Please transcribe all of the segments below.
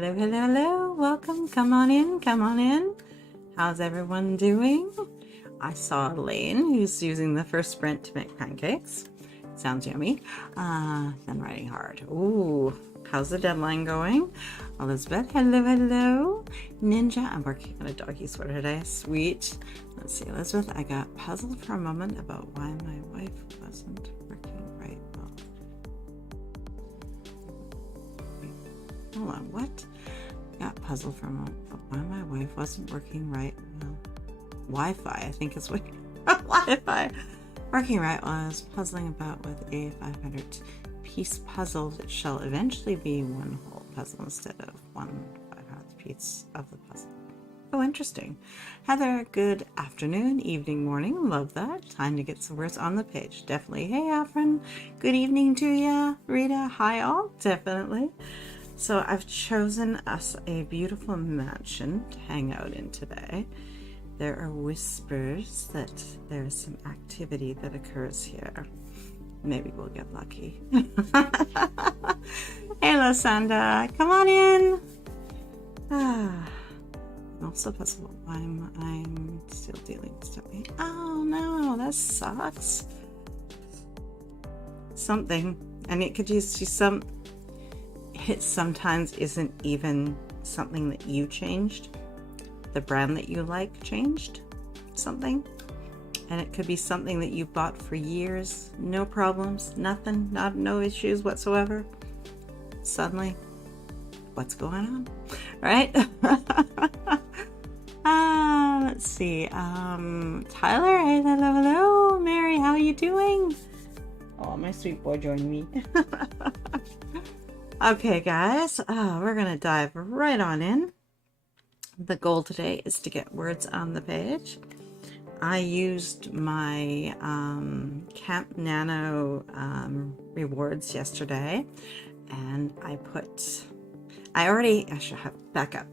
Hello, hello, hello. Welcome. Come on in. Come on in. How's everyone doing? I saw Elaine, who's using the first sprint to make pancakes. Sounds yummy. Then writing hard. Ooh, how's the deadline going? Elizabeth, hello, hello. Ninja, I'm working on a doggy sweater today. Sweet. Let's see, Elizabeth, I got puzzled for a moment about why my wife wasn't working right well. Hold on, what? Got puzzled for a moment about why my wife wasn't working right well. Wi-Fi, I think is what Wi-Fi. Working right while I was puzzling about with a 500-piece puzzle that shall eventually be one whole puzzle instead of one 500th piece of the puzzle. Oh, interesting. Heather, good afternoon, evening, morning. Love that. Time to get some words on the page. Definitely. Hey, Afrin. Good evening to ya. Rita, hi all. Definitely. So I've chosen us a beautiful mansion to hang out in today. There are whispers that there's some activity that occurs here. Maybe we'll get lucky. Hey, Lasanda, come on in. I'm also puzzled why I'm still dealing with stuff. Oh no, that sucks. Something, and it could just be some. It sometimes isn't even something that you changed. The brand that you like changed something, and it could be something that you bought for years, no problems, nothing, no issues whatsoever. Suddenly, what's going on, right? Let's see. Tyler, hey, hello, Mary, how are you doing? Oh, my sweet boy joined me. Okay, guys, we're gonna dive right on in. The goal today is to get words on the page. I used my Camp Nano rewards yesterday, and I should have back up.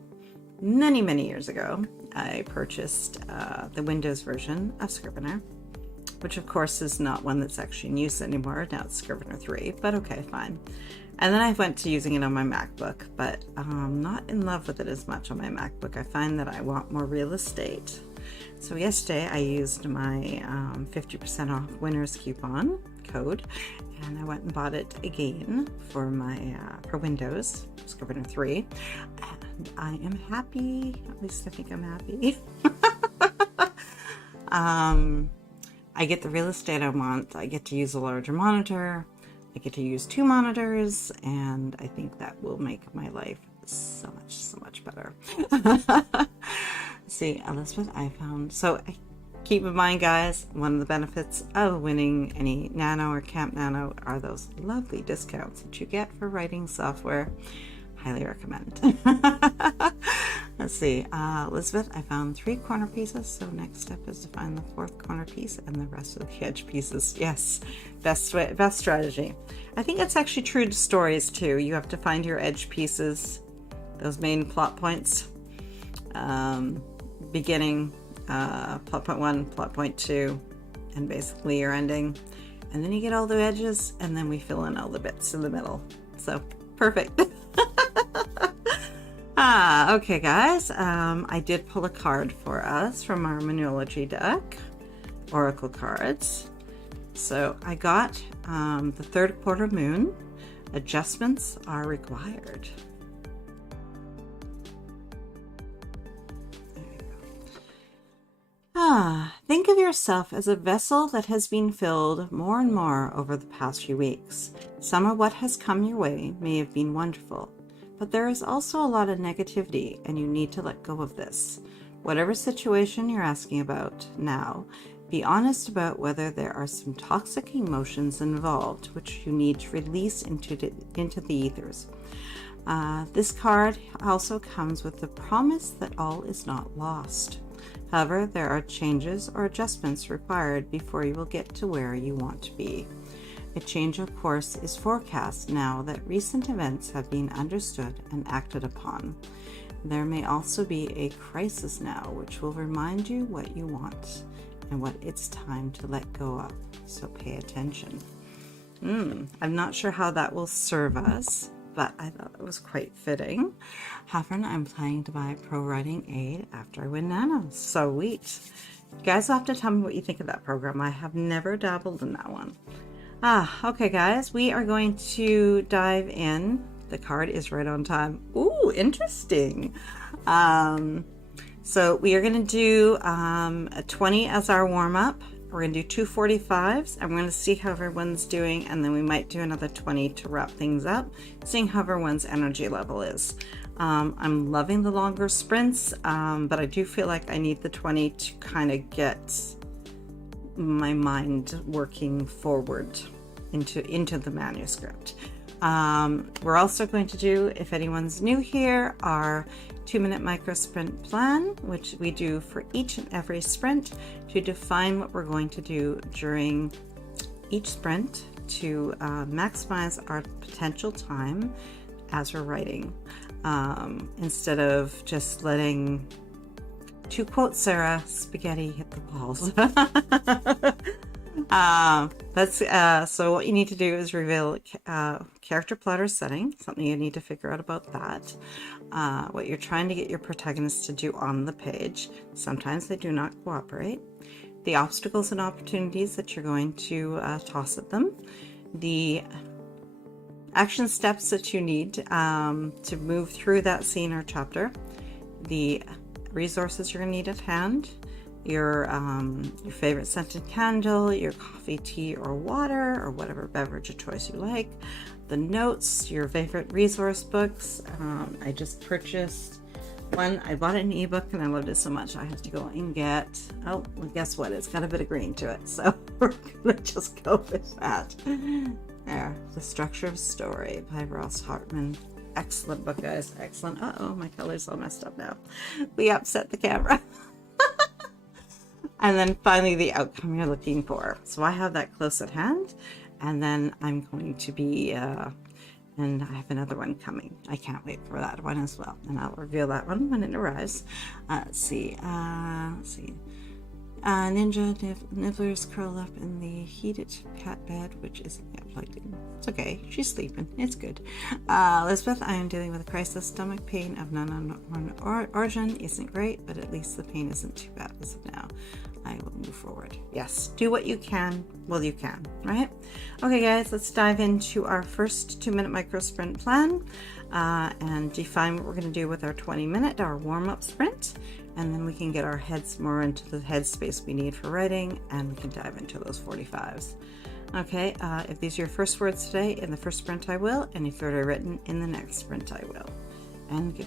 Many years ago, I purchased the Windows version of Scrivener, which of course is not one that's actually in use anymore. Now it's Scrivener 3, but okay, fine. And then I went to using it on my MacBook, but I'm not in love with it as much on my MacBook. I find that I want more real estate. So yesterday I used my 50% off winners coupon code, and I went and bought it again for my for Windows, Scrivener 3, and I am happy. At least I think I'm happy. I get the real estate I want. I get to use a larger monitor. I get to use 2 monitors, and I think that will make my life so much better. See, Elizabeth, I found, so keep in mind, guys, one of the benefits of winning any Nano or Camp Nano are those lovely discounts that you get for writing software. Highly recommend. Let's see, Elizabeth, I found 3 corner pieces, so next step is to find the 4th corner piece and the rest of the edge pieces. Yes, best strategy. I think that's actually true to stories too. You have to find your edge pieces, those main plot points, beginning, plot point 1, plot point 2, and basically your ending. And then you get all the edges, and then we fill in all the bits in the middle. So perfect. Okay, guys, I did pull a card for us from our Monology deck, Oracle cards. So I got the 3rd quarter moon. Adjustments are required. There you go. Think of yourself as a vessel that has been filled more and more over the past few weeks. Some of what has come your way may have been wonderful, but there is also a lot of negativity, and you need to let go of this. Whatever situation you're asking about now, be honest about whether there are some toxic emotions involved which you need to release into the ethers. This card also comes with the promise that all is not lost. However, there are changes or adjustments required before you will get to where you want to be. A change of course is forecast now that recent events have been understood and acted upon. There may also be a crisis now which will remind you what you want and what it's time to let go of, so pay attention. I'm not sure how that will serve us. but I thought it was quite fitting. However, I'm planning to buy a pro writing aid after I win Nano. Sweet. You guys will have to tell me what you think of that program. I have never dabbled in that one. Okay, guys, we are going to dive in. The card is right on time. Ooh, interesting. So we are going to do a 20 as our warm-up. We're going to do 2 45s. I'm going to see how everyone's doing, and then we might do another 20 to wrap things up, seeing how everyone's energy level is. I'm loving the longer sprints, but I do feel like I need the 20 to kind of get my mind working forward into the manuscript. We're also going to do, if anyone's new here, our 2-minute micro sprint plan, which we do for each and every sprint to define what we're going to do during each sprint to maximize our potential time as we're writing, instead of just letting, to quote Sarah, spaghetti hit the walls. So what you need to do is reveal character plotter setting, something you need to figure out about that. What you're trying to get your protagonists to do on the page. Sometimes they do not cooperate. The obstacles and opportunities that you're going to toss at them. The action steps that you need to move through that scene or chapter. The resources you're going to need at hand. Your favorite scented candle, your coffee, tea, or water, or whatever beverage of choice you like. The notes, your favorite resource books. I just purchased one. I bought it in an ebook and I loved it so much I had to go and get, oh, well, guess what? It's got a bit of green to it. So we're going to just go with that. There, The Structure of Story by Ross Hartman. Excellent book, guys. Excellent. Uh-oh, my color's all messed up now. We upset the camera. And then finally, the outcome you're looking for. So I have that close at hand, and then I'm going to be, and I have another one coming. I can't wait for that one as well, and I'll reveal that one when it arrives. Let's see. Ninja nibblers curl up in the heated cat bed, which isn't yet plugged in. It's okay. She's sleeping. It's good. Elizabeth, I am dealing with a crisis. Stomach pain of unknown origin isn't great, but at least the pain isn't too bad as of now. I will move forward. Yes, do what you can while you can, right? Okay, guys, let's dive into our first 2-minute micro sprint plan and define what we're going to do with our 20-minute, our warm-up sprint. And then we can get our heads more into the headspace we need for writing, and we can dive into those 45s. Okay, if these are your first words today, in the first sprint I will, and if they're written in the next sprint I will. And go.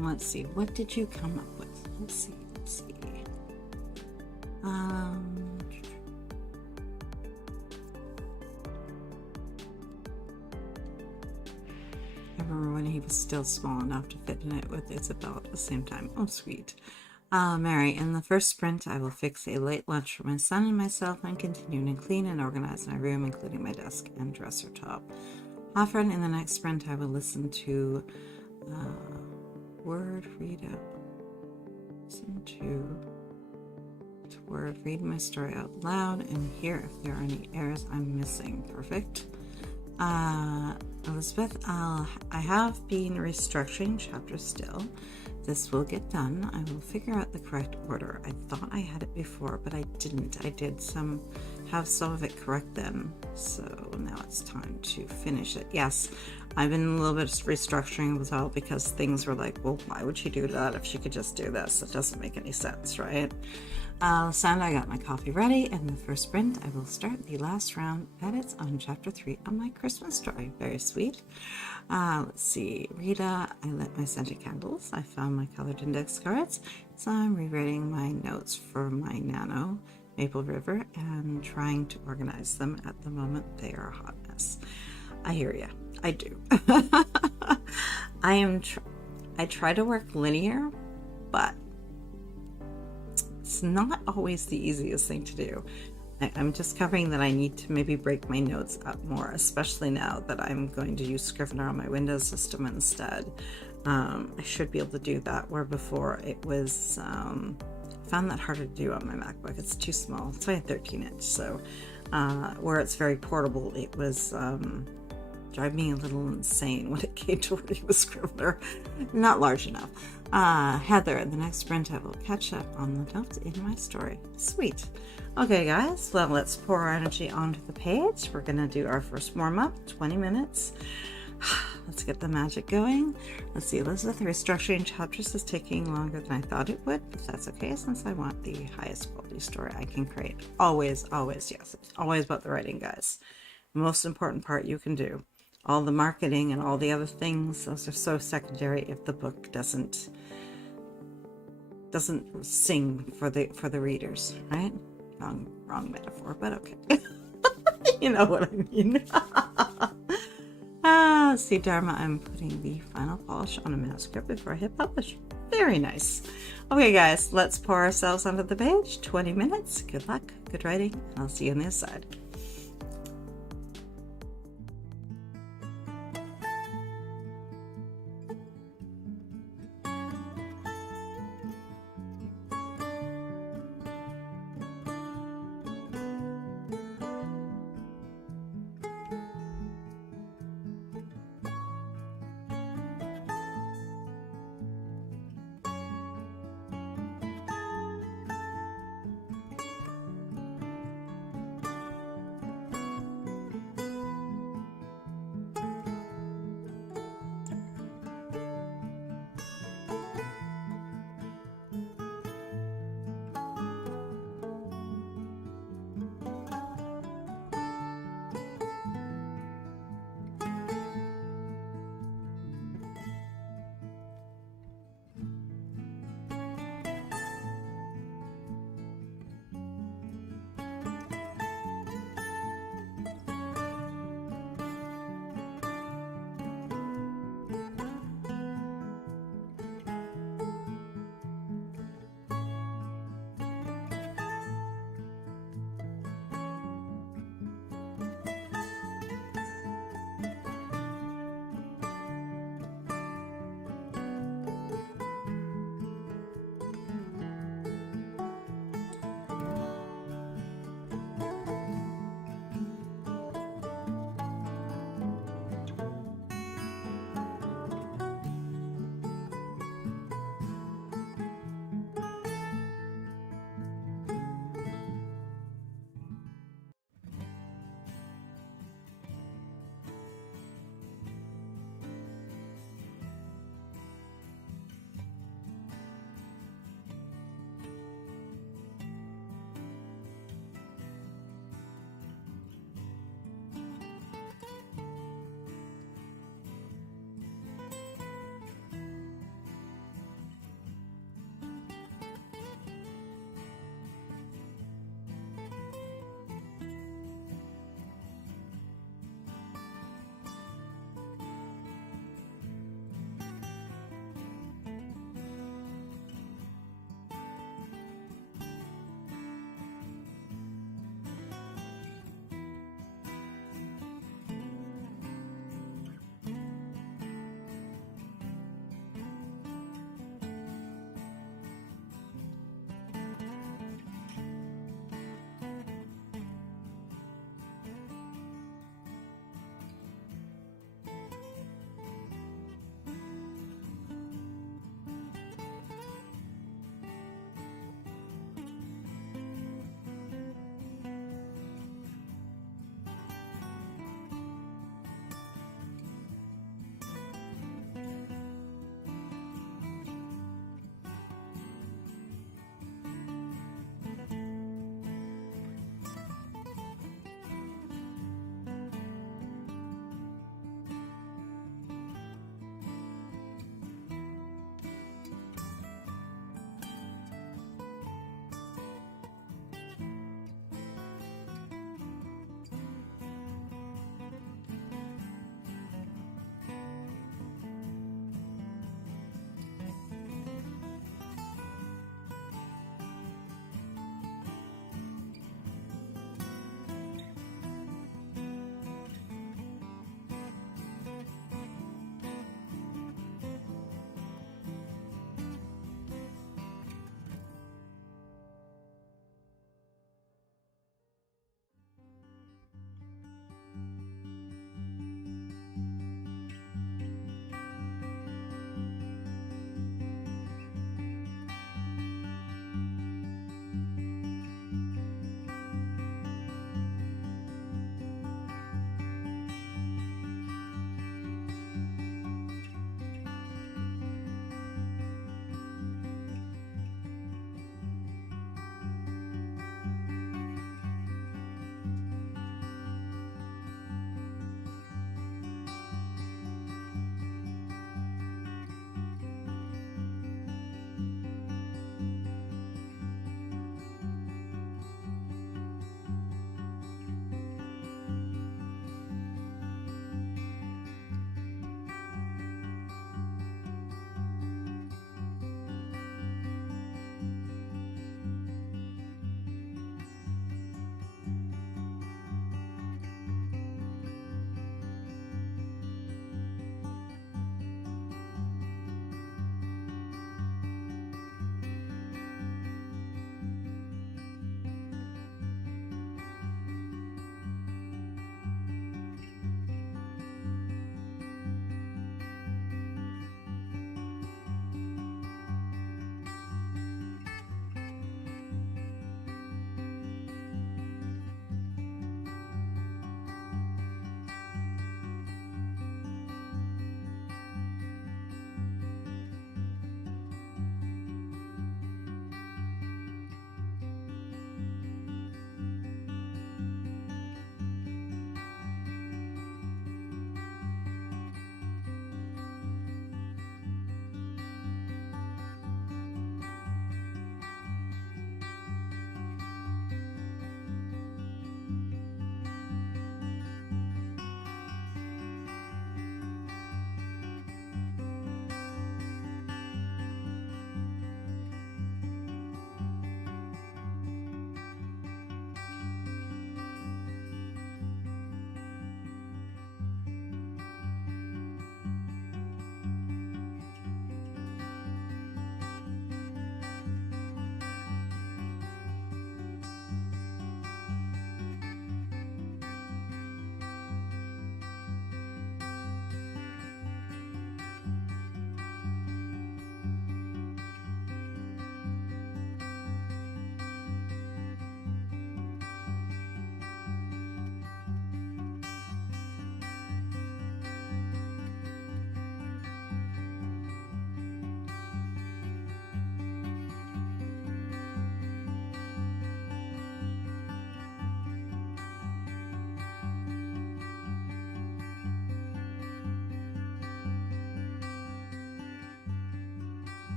Let's see, what did you come up with? Let's see. I remember when he was still small enough to fit in it with Isabel at the same time. Oh, sweet. Mary, in the first sprint, I will fix a late lunch for my son and myself and continue to clean and organize my room, including my desk and dresser top. Often in the next sprint, I will listen to Word read my story out loud and hear if there are any errors I'm missing. Perfect. Elizabeth, I have been restructuring chapters still. This will get done. I will figure out the correct order. I thought I had it before, but I didn't. I did have some of it correct then. So now it's time to finish it. Yes, I've been a little bit restructuring as well because things were like, well, why would she do that if she could just do this? It doesn't make any sense, right? Sandra, I got my coffee ready, and in the first sprint, I will start the last round edits on chapter 3 of my Christmas story. Very sweet. Let's see. Rita, I lit my scented candles. I found my colored index cards. So I'm rewriting my notes for my Nano Maple River and trying to organize them. At the moment, they are a hot mess. I hear ya. I do. I try to work linear, but it's not always the easiest thing to do. I'm discovering that I need to maybe break my notes up more, especially now that I'm going to use Scrivener on my Windows system instead. I should be able to do that, where before it was, found that harder to do on my MacBook. It's too small. It's only a 13-inch, so where it's very portable, it was driving me a little insane when it came to working with Scrivener. Not large enough. Heather, in the next sprint, I will catch up on the notes in my story. Sweet. Okay, guys, well, let's pour our energy onto the page. We're going to do our first warm-up, 20 minutes. Let's get the magic going. Let's see, Elizabeth, the restructuring chapters is taking longer than I thought it would, but that's okay since I want the highest quality story I can create. Always, yes. It's always about the writing, guys. The most important part you can do. All the marketing and all the other things, those are so secondary if the book doesn't sing for the readers, right? Wrong metaphor, but okay. You know what I mean. See, Dharma, I'm putting the final polish on a manuscript before I hit publish. Very nice. Okay, guys, let's pour ourselves onto the page. 20 minutes. Good luck, good writing, and I'll see you on the other side.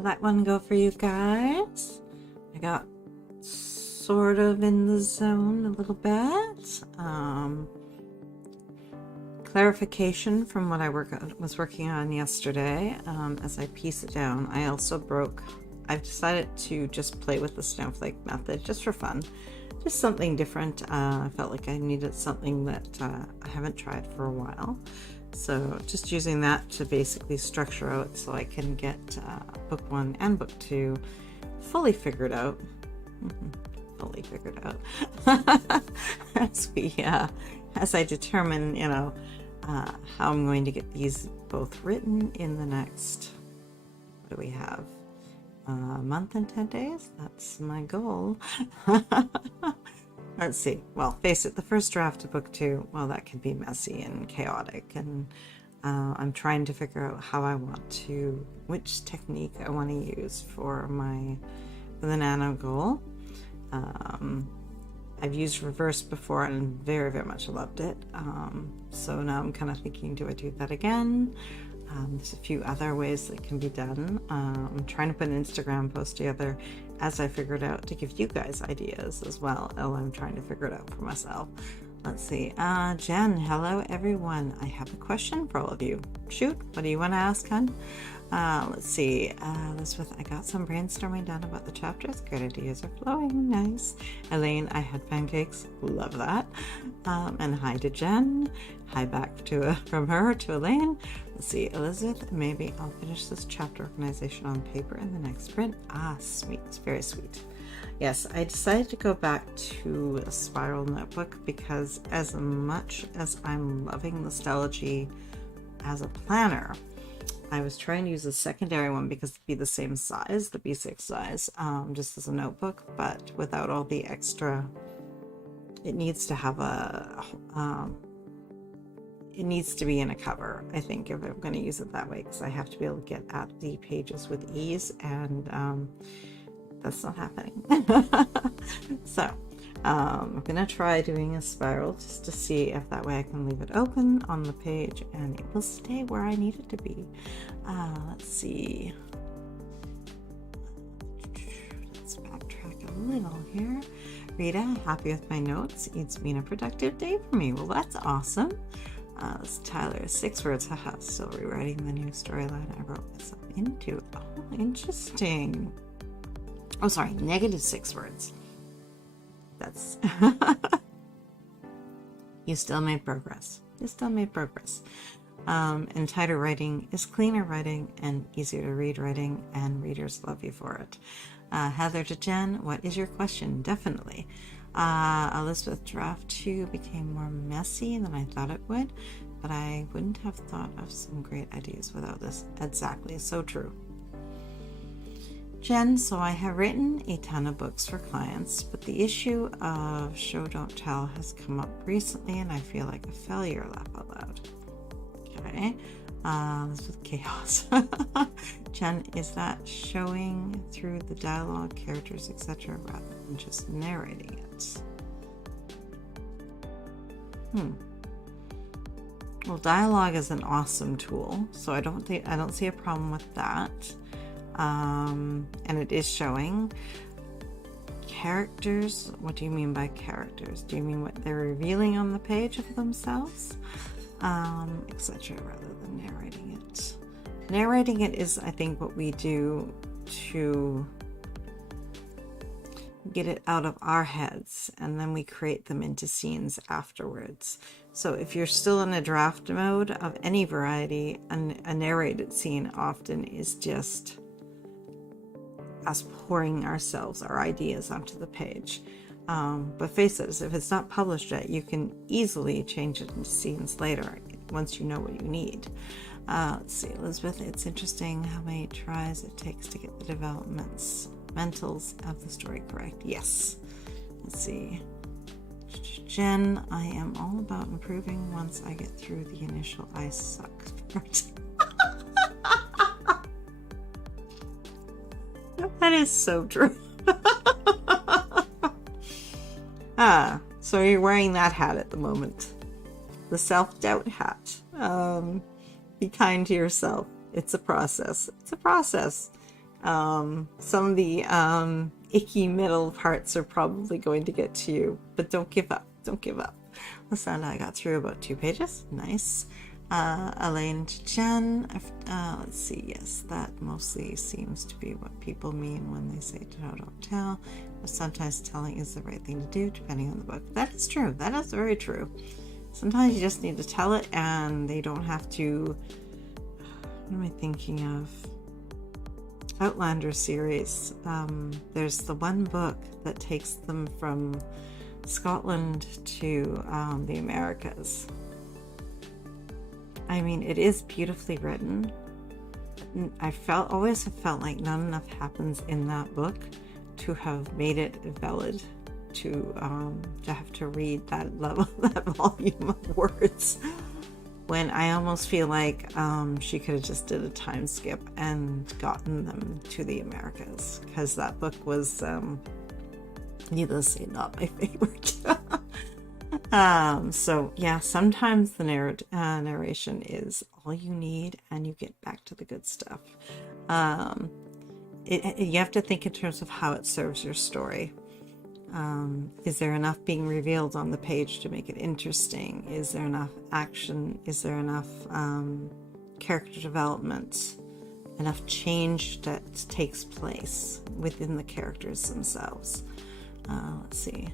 that one go for you guys. I got sort of in the zone a little bit. Clarification from what I was working on yesterday. As I piece it down, I've decided to just play with the snowflake method just for fun. Just something different. I felt like I needed something that I haven't tried for a while. So just using that to basically structure out so I can get book 1 and book 2 fully figured out. Fully figured out. As I determine, how I'm going to get these both written in the next, what do we have? A month and 10 days? That's my goal. Let's see. Well, face it, the first draft of book 2, well, that can be messy and chaotic. And I'm trying to figure out which technique I want to use for the nano goal. I've used reverse before and very, very much loved it. So now I'm kind of thinking, do I do that again? There's a few other ways that can be done. I'm trying to put an Instagram post together as I figure it out to give you guys ideas as well. I'm trying to figure it out for myself. Let's see. Jen, hello everyone. I have a question for all of you. Shoot, what do you want to ask, hon? Let's see. Elizabeth, I got some brainstorming done about the chapters. Good ideas are flowing. Nice. Elaine, I had pancakes. Love that. And hi to Jen. Hi back from her to Elaine. Let's see. Elizabeth, maybe I'll finish this chapter organization on paper in the next sprint. Sweet. It's very sweet. Yes, I decided to go back to a spiral notebook because as much as I'm loving the Stellology as a planner, I was trying to use a secondary one because it'd be the same size, the B6 size, just as a notebook, but without all the extra. It needs to have it needs to be in a cover, I think, if I'm going to use it that way, because I have to be able to get at the pages with ease, and that's not happening. So I'm gonna try doing a spiral just to see if that way I can leave it open on the page and it will stay where I need it to be. Let's see. Let's backtrack a little here. Rita, happy with my notes. It's been a productive day for me. Well, that's awesome. It's Tyler, 6 words. Haha, still rewriting the new storyline I wrote myself into. Oh, interesting. Oh, sorry, -6 words. That's you still made progress. You still made progress. And tighter writing is cleaner writing and easier to read writing, and readers love you for it. Heather to Jen, what is your question? Definitely. Elizabeth, draft 2 became more messy than I thought it would, but I wouldn't have thought of some great ideas without this. Exactly, so true. Jen, so I have written a ton of books for clients, but the issue of show don't tell has come up recently and I feel like a failure, laugh out loud. Okay, this is chaos. Jen, is that showing through the dialogue, characters, etc., rather than just narrating it? Well, dialogue is an awesome tool, so I don't see a problem with that. And it is showing. Characters, what do you mean by characters? Do you mean what they're revealing on the page of themselves, etc., rather than narrating it? Narrating it is, I think, what we do to get it out of our heads, and then we create them into scenes afterwards. So if you're still in a draft mode of any variety, a narrated scene often is just us pouring our ideas onto the page. But face it, if it's not published yet, you can easily change it into scenes later once you know what you need. Let's see, Elizabeth, it's interesting how many tries it takes to get the developmentals of the story correct. Yes. Let's see. Jen, I am all about improving once I get through the initial I suck part. That is so true. So you're wearing that hat at the moment. The self-doubt hat. Be kind to yourself. It's a process. It's a process. Some of the icky middle parts are probably going to get to you, but don't give up. Don't give up. Listen, I got through about 2 pages. Nice. Elaine to Jen. Let's see. Yes, that mostly seems to be what people mean when they say don't tell. But sometimes telling is the right thing to do, depending on the book. That is true. That is very true. Sometimes you just need to tell it, and they don't have to. What am I thinking of? Outlander series. There's the one book that takes them from Scotland to the Americas. I mean, it is beautifully written. Always have felt like not enough happens in that book to have made it valid to have to read that level, that volume of words. When I almost feel like she could have just did a time skip and gotten them to the Americas, because that book was, needless to say, not my favorite. So yeah, sometimes the narration is all you need, and you get back to the good stuff. You have to think in terms of how it serves your story. Is there enough being revealed on the page to make it interesting? Is there enough action? Is there enough character development? Enough change that takes place within the characters themselves? Let's see.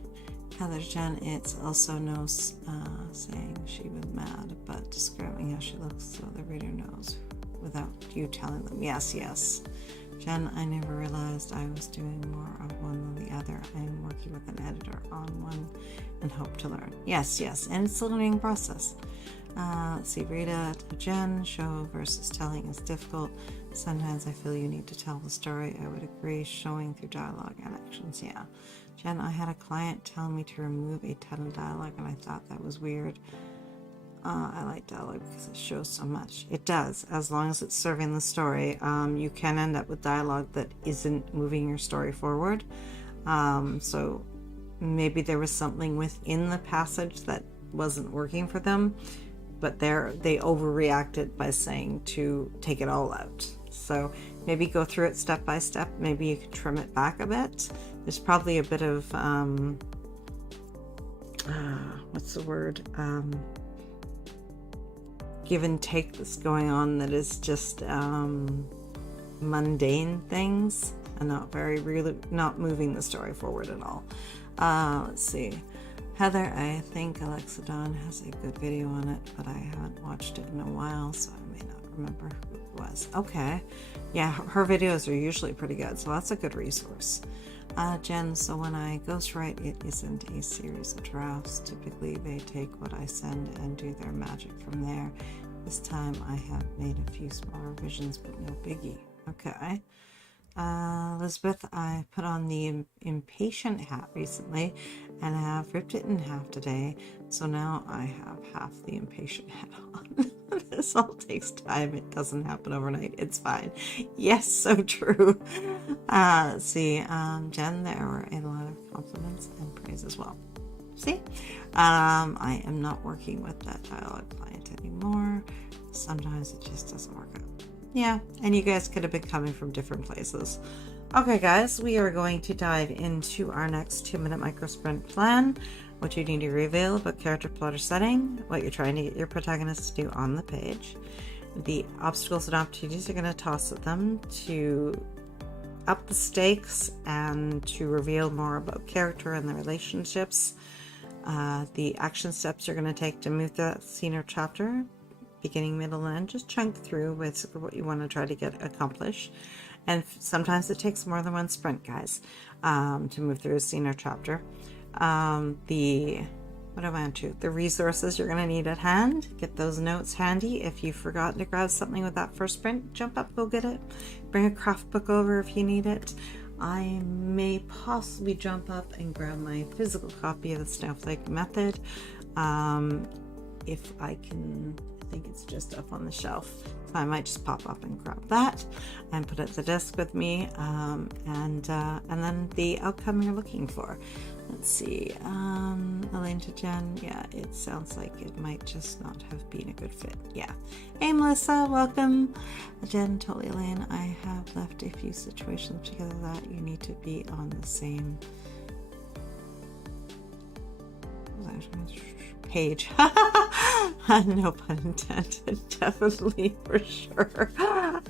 Heather Jen, it's also no saying she was mad, but describing how she looks so the reader knows without you telling them. Yes, yes. Jen, I never realized I was doing more of one than the other. I am working with an editor on one and hope to learn. Yes, yes, and it's a learning process. Let's see, Rita to Jen, show versus telling is difficult. Sometimes I feel you need to tell the story. I would agree, showing through dialogue and actions, yeah. Jen, I had a client tell me to remove a ton of dialogue, and I thought that was weird. I like dialogue because it shows so much. It does, as long as it's serving the story. You can end up with dialogue that isn't moving your story forward. So maybe there was something within the passage that wasn't working for them, but they overreacted by saying to take it all out. So maybe go through it step by step. Maybe you could trim it back a bit. There's probably a bit of what's the word? Give and take that's going on that is just mundane things and not moving the story forward at all. Let's see. Heather, I think Alexa Dawn has a good video on it, but I haven't watched it in a while, so I may not remember who it was. Okay. Yeah, her videos are usually pretty good, so that's a good resource. Jen, so when I ghostwrite, it isn't a series of drafts. Typically, they take what I send and do their magic from there. This time, I have made a few small revisions, but no biggie. Okay. Elizabeth, I put on the impatient hat recently and I have ripped it in half today. So now I have half the impatient hat on. This all takes time. It doesn't happen overnight. It's fine. Yes, so true. Let's see. Jen, there were a lot of compliments and praise as well. See? I am not working with that dialogue client anymore. Sometimes it just doesn't work out. Yeah, and you guys could have been coming from different places. Okay, guys, we are going to dive into our next 2-minute micro sprint plan. What you need to reveal about character, plot, or setting, what you're trying to get your protagonist to do on the page, the obstacles and opportunities you're going to toss at them to up the stakes and to reveal more about character and the relationships, the action steps you're going to take to move that scene or chapter, beginning, middle, and end. Just chunk through with what you want to try to get accomplished. And sometimes it takes more than one sprint, guys, to move through a scene or chapter. The resources you're going to need at hand. Get those notes handy. If you've forgotten to grab something with that first sprint, jump up, go get it. Bring a craft book over if you need it. I may possibly jump up and grab my physical copy of the Snowflake Method. If I can think it's just up on the shelf. So I might just pop up and grab that and put it at the desk with me. And then the outcome you're looking for. Let's see, Elaine to Jen. Yeah, it sounds like it might just not have been a good fit. Yeah. Hey, Melissa, welcome. Jen told Elaine, I have left a few situations because of that. You need to be on the same page. No pun intended. Definitely, for sure.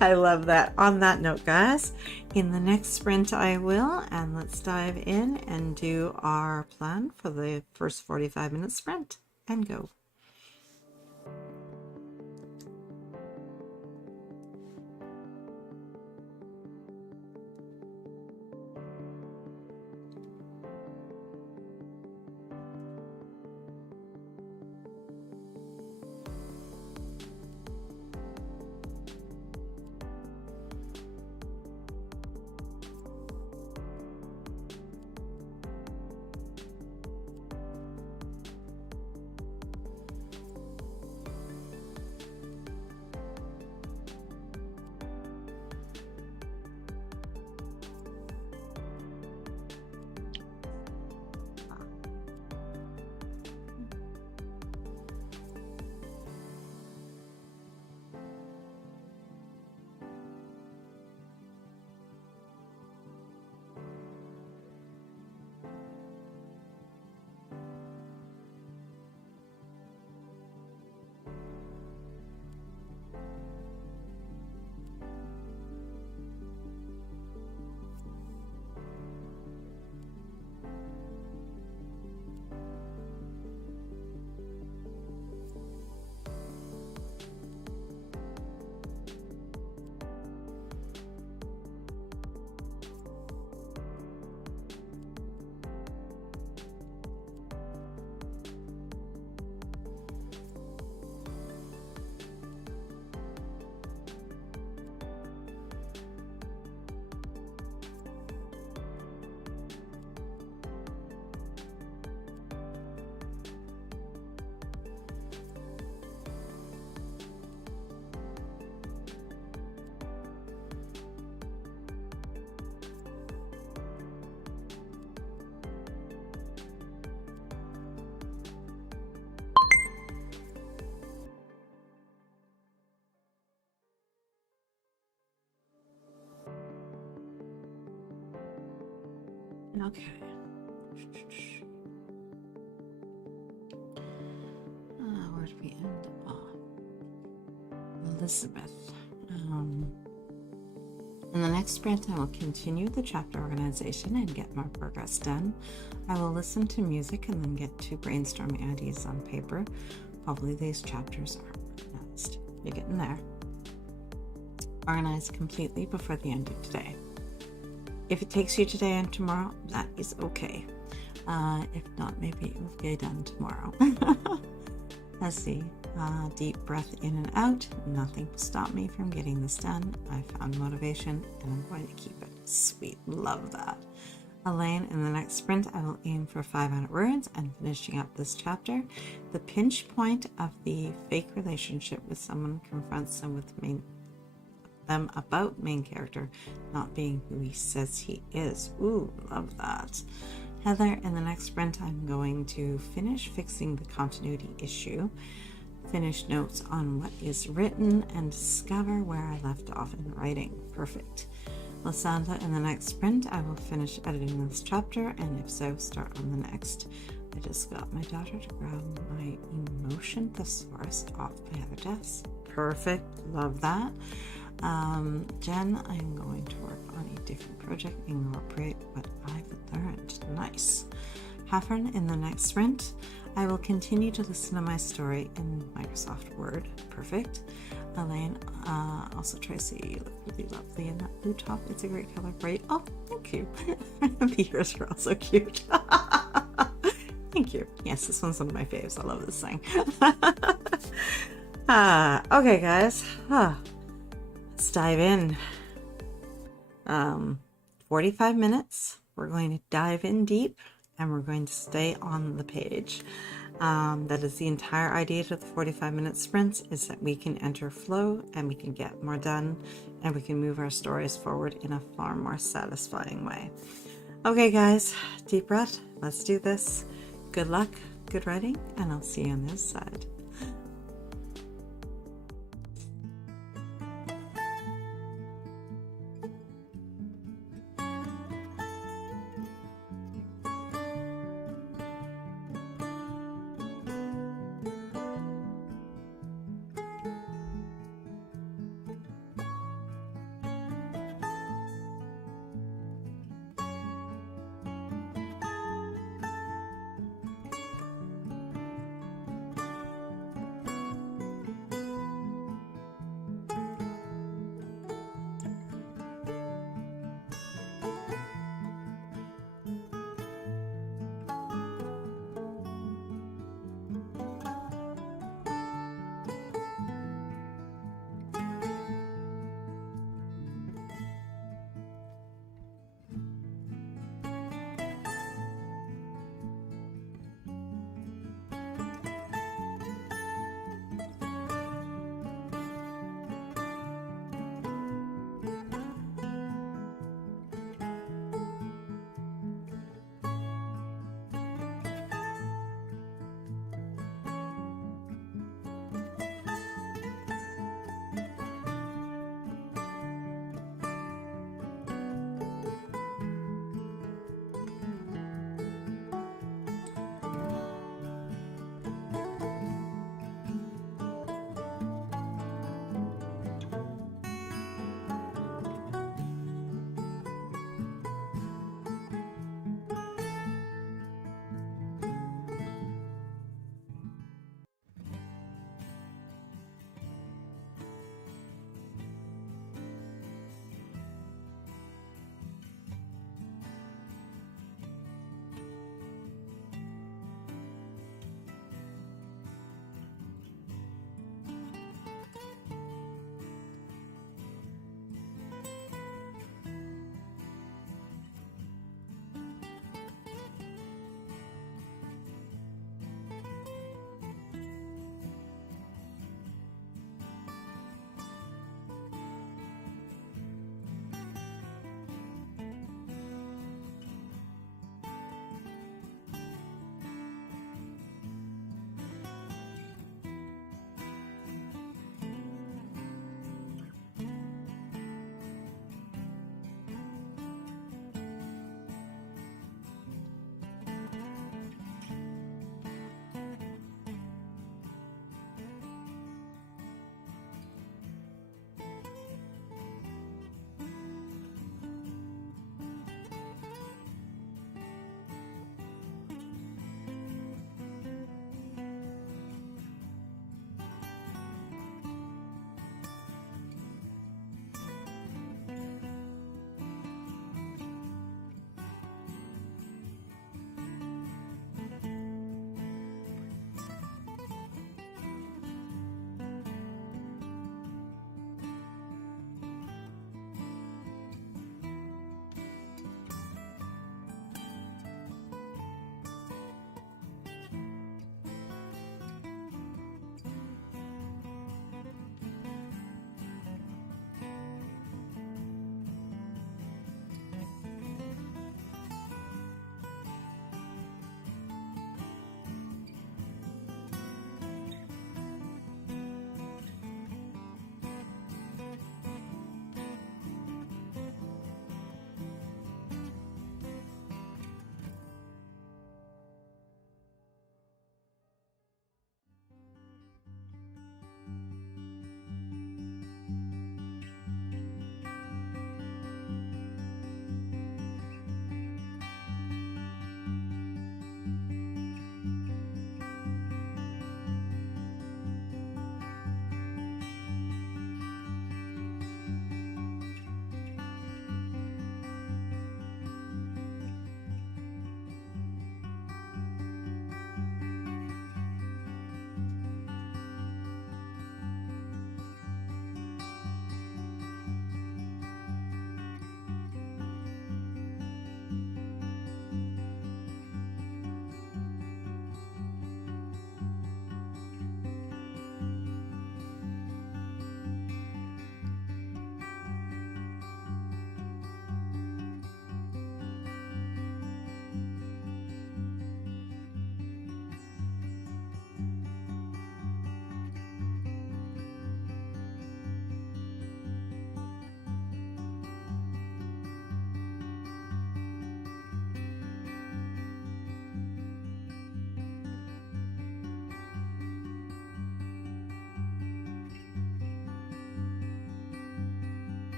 I love that. On that note, guys, in the next sprint I will, and let's dive in and do our plan for the first 45-minute sprint and go. Okay. Where did we end off? Elizabeth. In the next sprint, I will continue the chapter organization and get more progress done. I will listen to music and then get to brainstorming ideas on paper. Probably these chapters are organized. You're getting there. Organize completely before the end of today. If it takes you today and tomorrow, that is okay. If not, maybe it will get done tomorrow. Let's see. Deep breath in and out. Nothing will stop me from getting this done. I found motivation and I'm going to keep it. Sweet. Love that. Elaine, in the next sprint, I will aim for 500 words and finishing up this chapter. The pinch point of the fake relationship with someone confronts them with them about main character not being who he says he is. Ooh, love that. Heather, in the next sprint, I'm going to finish fixing the continuity issue, finish notes on what is written, and discover where I left off in writing. Perfect. Lysandra, in the next sprint, I will finish editing this chapter, and if so, start on the next. I just got my daughter to grab my emotion thesaurus off my other desk. Perfect. Love that. Jen, I'm going to work on a different project, incorporate what I've learned. Nice. Hafern, in the next sprint, I will continue to listen to my story in Microsoft Word. Perfect. Elaine, also Tracy, you look really lovely in that blue top. It's a great color for you. Oh, thank you. The ears are also cute. Thank you. Yes, this one's one of my faves. I love this thing. Okay, guys. Let's dive in. 45 minutes. We're going to dive in deep and we're going to stay on the page. That is the entire idea to the 45-minute sprints, is that we can enter flow and we can get more done and we can move our stories forward in a far more satisfying way. Okay guys, deep breath, let's do this. Good luck, good writing, and I'll see you on this side.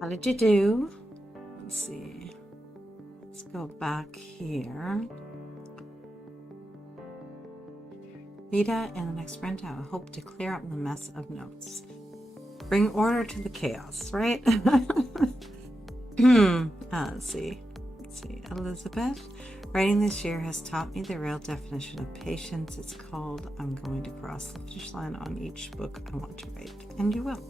How did you do? Let's see. Let's go back here. Rita, in the next sprint, I hope to clear up the mess of notes. Bring order to the chaos, right? Let's see. Elizabeth, writing this year has taught me the real definition of patience. It's called I'm going to cross the finish line on each book I want to write. And you will.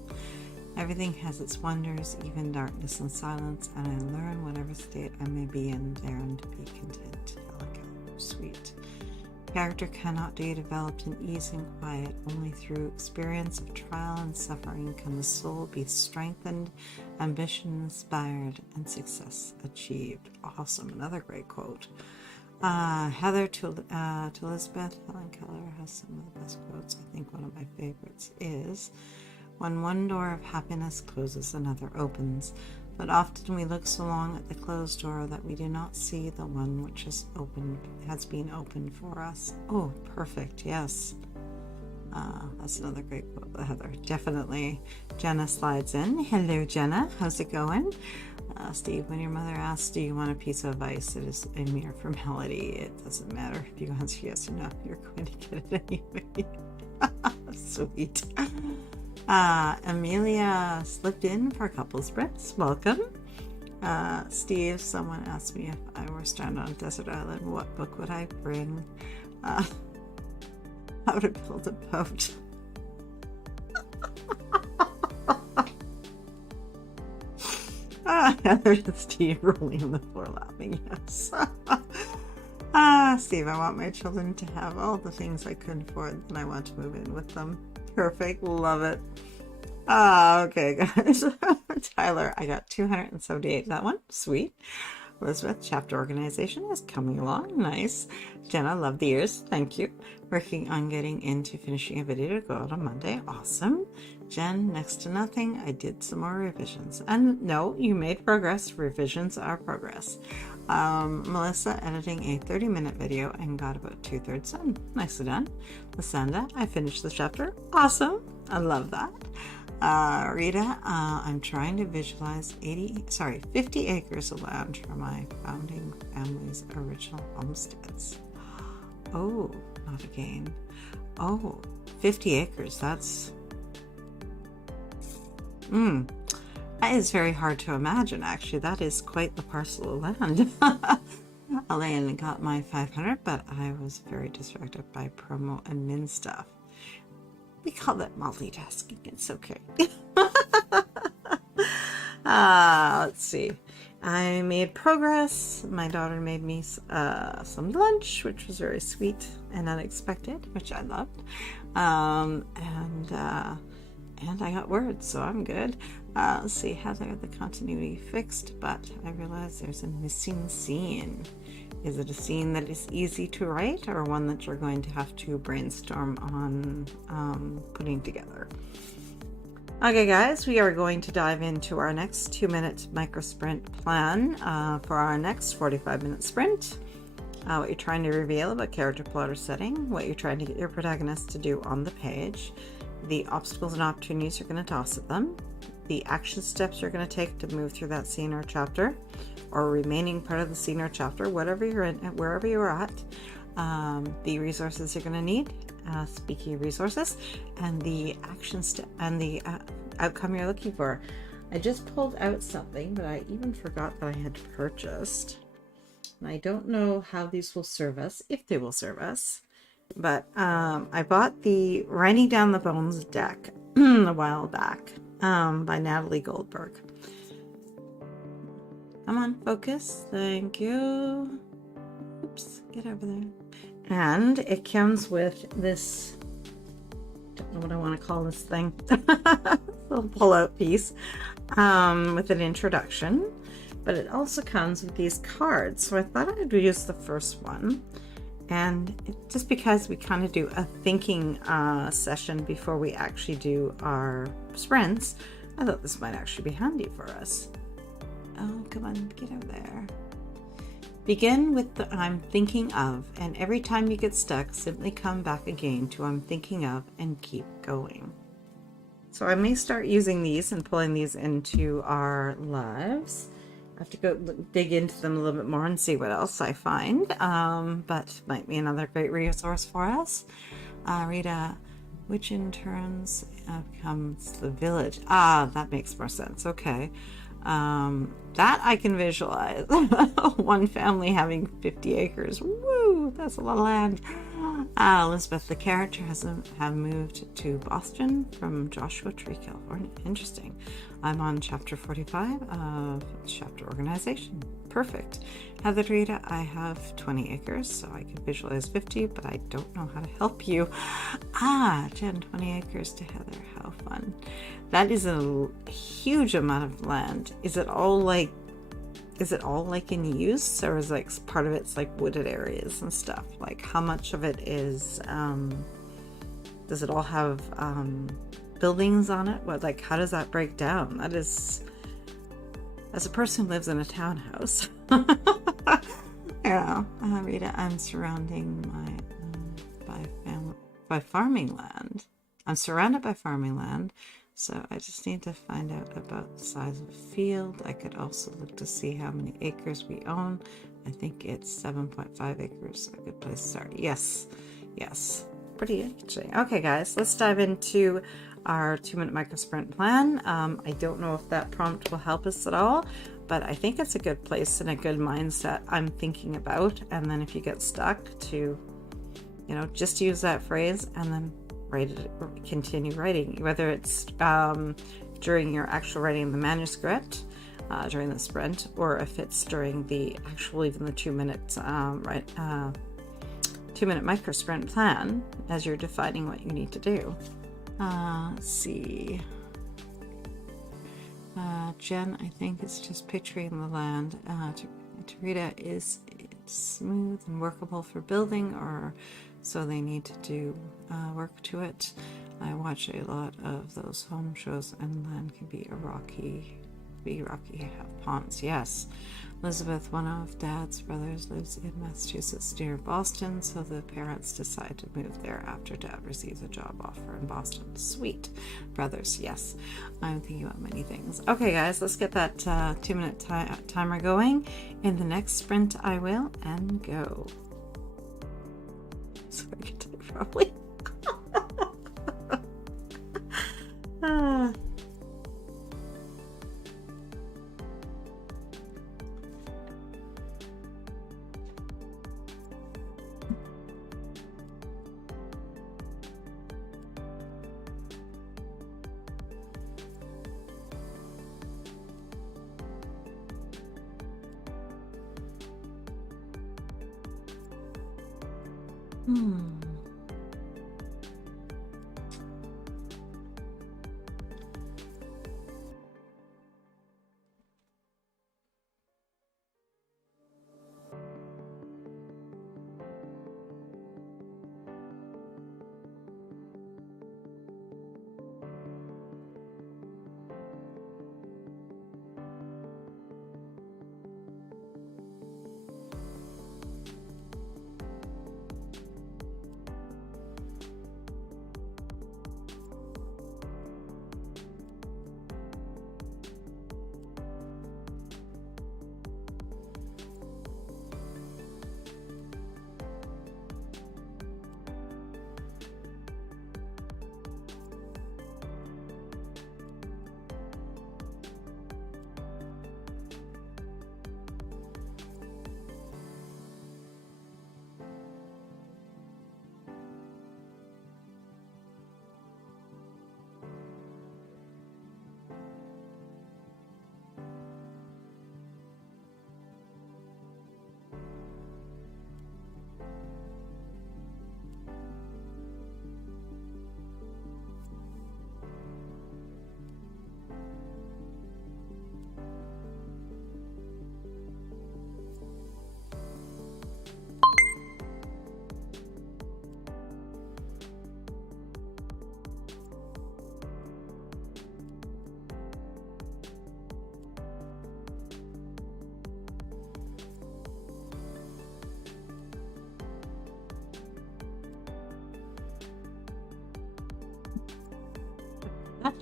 Everything has its wonders, even darkness and silence, and I learn whatever state I may be in there and to be content. Elegant, sweet. Character cannot be developed in ease and quiet. Only through experience of trial and suffering can the soul be strengthened, ambition inspired, and success achieved. Awesome. Another great quote. Heather to Elizabeth. Helen Keller has some of the best quotes. I think one of my favorites is, when one door of happiness closes, another opens. But often we look so long at the closed door that we do not see the one which has been opened for us. Oh, perfect. Yes. That's another great quote, Heather. Definitely. Jenna slides in. Hello, Jenna. How's it going? Steve, when your mother asks, do you want a piece of advice? It is a mere formality. It doesn't matter if you answer yes or no. You're going to get it anyway. Sweet. Amelia slipped in for a couple sprints. Welcome. Steve, someone asked me if I were stranded on a desert island, what book would I bring? How to build a boat. Heather and Steve rolling on the floor laughing. Yes. Steve, I want my children to have all the things I couldn't afford, and I want to move in with them. Perfect. Love it. Okay, guys. Tyler, I got 278. That one. Sweet. Elizabeth, chapter organization is coming along. Nice. Jenna, love the ears. Thank you. Working on getting into finishing a video to go out on Monday. Awesome. Jen, next to nothing. I did some more revisions. And no, you made progress. Revisions are progress. Melissa, editing a 30-minute video and got about 2/3 done. Nicely done. Lysanda, I finished the chapter. Awesome. I love that. Rita, I'm trying to visualize 50 acres of land for my founding family's original homesteads. Oh, not again. Oh, 50 acres. That's... That is very hard to imagine, actually. That is quite the parcel of land. Elaine got my 500, but I was very distracted by promo and min stuff. We call that multitasking. It's okay. Let's see. I made progress. My daughter made me some lunch, which was very sweet and unexpected, which I loved. And I got words, so I'm good. Let's see, Heather, the continuity fixed, but I realized there's a missing scene. Is it a scene that is easy to write, or one that you're going to have to brainstorm on putting together? Okay, guys, we are going to dive into our next 2-minute micro sprint plan for our next 45-minute sprint. What you're trying to reveal about character, plot, or setting, what you're trying to get your protagonist to do on the page, the obstacles and opportunities you're going to toss at them, the action steps you're going to take to move through that scene or chapter, or remaining part of the scene or chapter, whatever you're in, wherever you're at, the resources you're going to need, speaking resources, and the action step and the outcome you're looking for. I just pulled out something that I even forgot that I had purchased. And I don't know how these will serve us, if they will serve us. But I bought the Writing Down the Bones deck a while back by Natalie Goldberg. Come on, focus. Thank you. Oops, get over there. And it comes with this, don't know what I want to call this thing, little pull-out piece with an introduction. But it also comes with these cards. So I thought I'd use the first one. And just because we kind of do a thinking session before we actually do our sprints, I thought this might actually be handy for us. Oh, come on, get over there. Begin with the I'm thinking of, and every time you get stuck, simply come back again to I'm thinking of and keep going. So I may start using these and pulling these into our lives. I have to go dig into them a little bit more and see what else I find, but might be another great resource for us. Rita, which in turns becomes the village. Ah, that makes more sense. Okay. That I can visualize. One family having 50 acres. Woo, that's a lot of land. Elizabeth, the character have moved to Boston from Joshua Tree, California. Interesting. I'm on chapter 45 of chapter organization. Perfect. Heather, Rita, I have 20 acres, so I can visualize 50, but I don't know how to help you. Jen, 20 acres to Heather. How fun. That is a huge amount of land. Is it all like in use, or is like part of it's like wooded areas and stuff? Like how much of it is does it all have buildings on it? What, like, how does that break down? That is, as a person who lives in a townhouse, Rita, I'm surrounding by farming land. I'm surrounded by farming land, so I just need to find out about the size of the field. I could also look to see how many acres we own. I think it's 7.5 acres. A good place to start. Yes. Pretty interesting. Okay, guys, let's dive into our 2-minute micro sprint plan. I don't know if that prompt will help us at all, but I think it's a good place and a good mindset I'm thinking about. And then if you get stuck, to, just use that phrase and then write it, or continue writing, whether it's during your actual writing of the manuscript, during the sprint, or if it's during the actual, even the 2-minute 2-minute micro sprint plan, as you're defining what you need to do. Let's see. Jen, I think it's just picturing the land. Tarita, is it smooth and workable for building, or so they need to do work to it? I watch a lot of those home shows, and land can be rocky, have ponds. Yes. Elizabeth, one of Dad's brothers lives in Massachusetts near Boston, so the parents decide to move there after Dad receives a job offer in Boston. Sweet. Brothers, yes. I'm thinking about many things. Okay, guys, let's get that 2-minute timer going. In the next sprint, I will, and go. So I get to probably.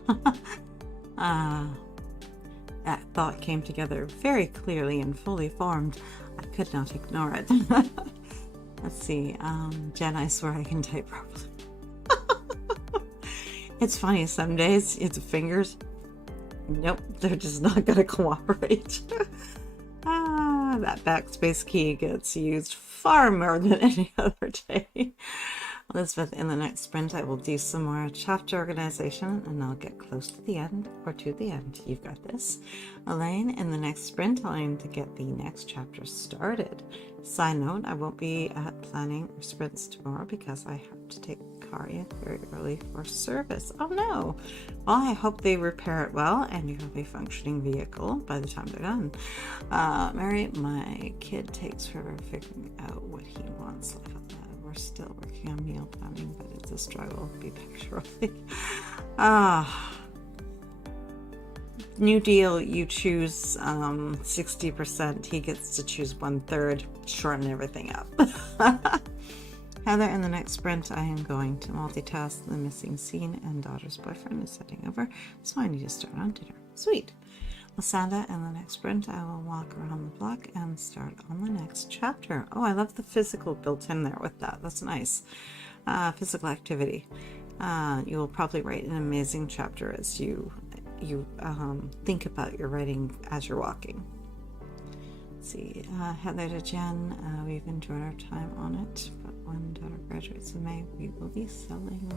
that. That thought came together very clearly and fully formed. I could not ignore it. Let's see. Jen, I swear I can type properly. It's funny, some days it's fingers. Nope, they're just not going to cooperate. That backspace key gets used far more than any other day. Elizabeth, in the next sprint, I will do some more chapter organization and I'll get close to the end or to the end. You've got this. Elaine, in the next sprint, I'll aim to get the next chapter started. Side note, I won't be at planning or sprints tomorrow because I have to take the car in very early for service. Oh no! Well, I hope they repair it well and you have a functioning vehicle by the time they're done. Mary, my kid takes forever figuring out what he wants. We're still working on meal planning, but it's a struggle. Be back shortly. New deal, you choose 60%. He gets to choose 1/3. Shorten everything up. Heather, in the next sprint, I am going to multitask the missing scene and daughter's boyfriend is heading over, so I need to start on dinner. Sweet. Lysanda, in the next sprint, I will walk around the block and start on the next chapter. Oh, I love the physical built in there with that. That's nice. Physical activity. You will probably write an amazing chapter as you think about your writing as you're walking. Let's see. Heather to Jen, we've enjoyed our time on it, but when daughter graduates in May, we will be selling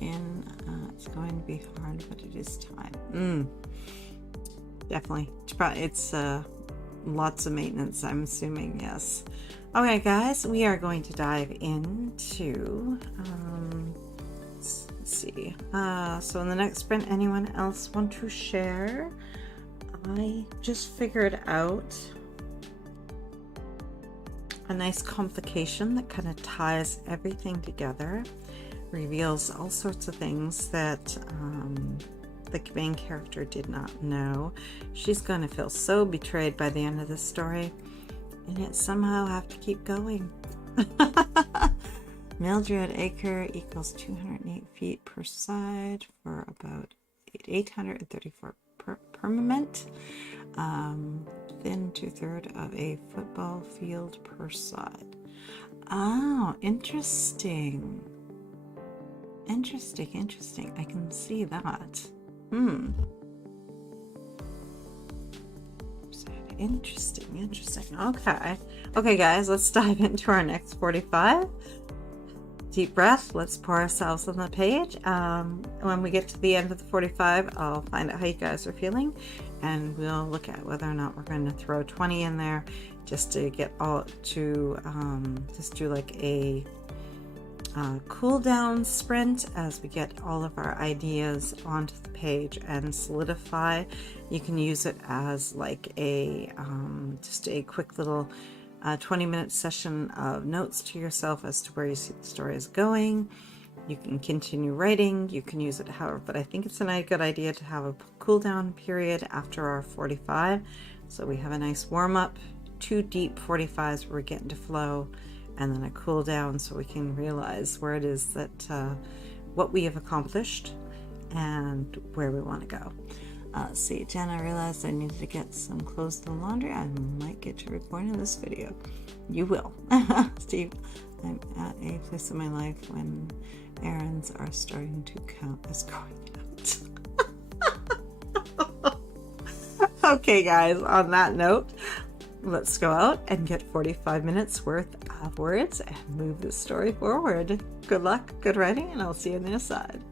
in. It's going to be hard, but it is time. Definitely. It's lots of maintenance, I'm assuming, yes. Okay, guys, we are going to dive into, let's see. So in the next sprint, anyone else want to share? I just figured out a nice complication that kind of ties everything together, reveals all sorts of things that the main character did not know. She's going to feel so betrayed by the end of this story, and yet somehow have to keep going. Mildred acre equals 208 feet per side for about 834 permanent. Thin 2/3 of a football field per side. Oh, interesting. Interesting. I can see that. Interesting. Okay, guys, let's dive into our next 45. Deep breath. Let's pour ourselves on the page. When we get to the end of the 45, I'll find out how you guys are feeling, and we'll look at whether or not we're going to throw 20 in there just to get all to just do like a cool down sprint as we get all of our ideas onto the page and solidify. You can use it as like a just a quick little 20-minute session of notes to yourself as to where you see the story is going. You can continue writing, you can use it however, but I think it's a good idea to have a cool down period after our 45, so we have a nice warm up, 2 deep 45s where we get into flow, and then a cool down so we can realize where it is that what we have accomplished and where we want to go. Let's see, Jen, I realized I needed to get some clothes to the laundry. I might get to recording this video. You will. Steve, I'm at a place in my life when errands are starting to count as going out. Okay, guys, on that note, let's go out and get 45 minutes worth of words and move this story forward. Good luck, good writing, and I'll see you on the other side.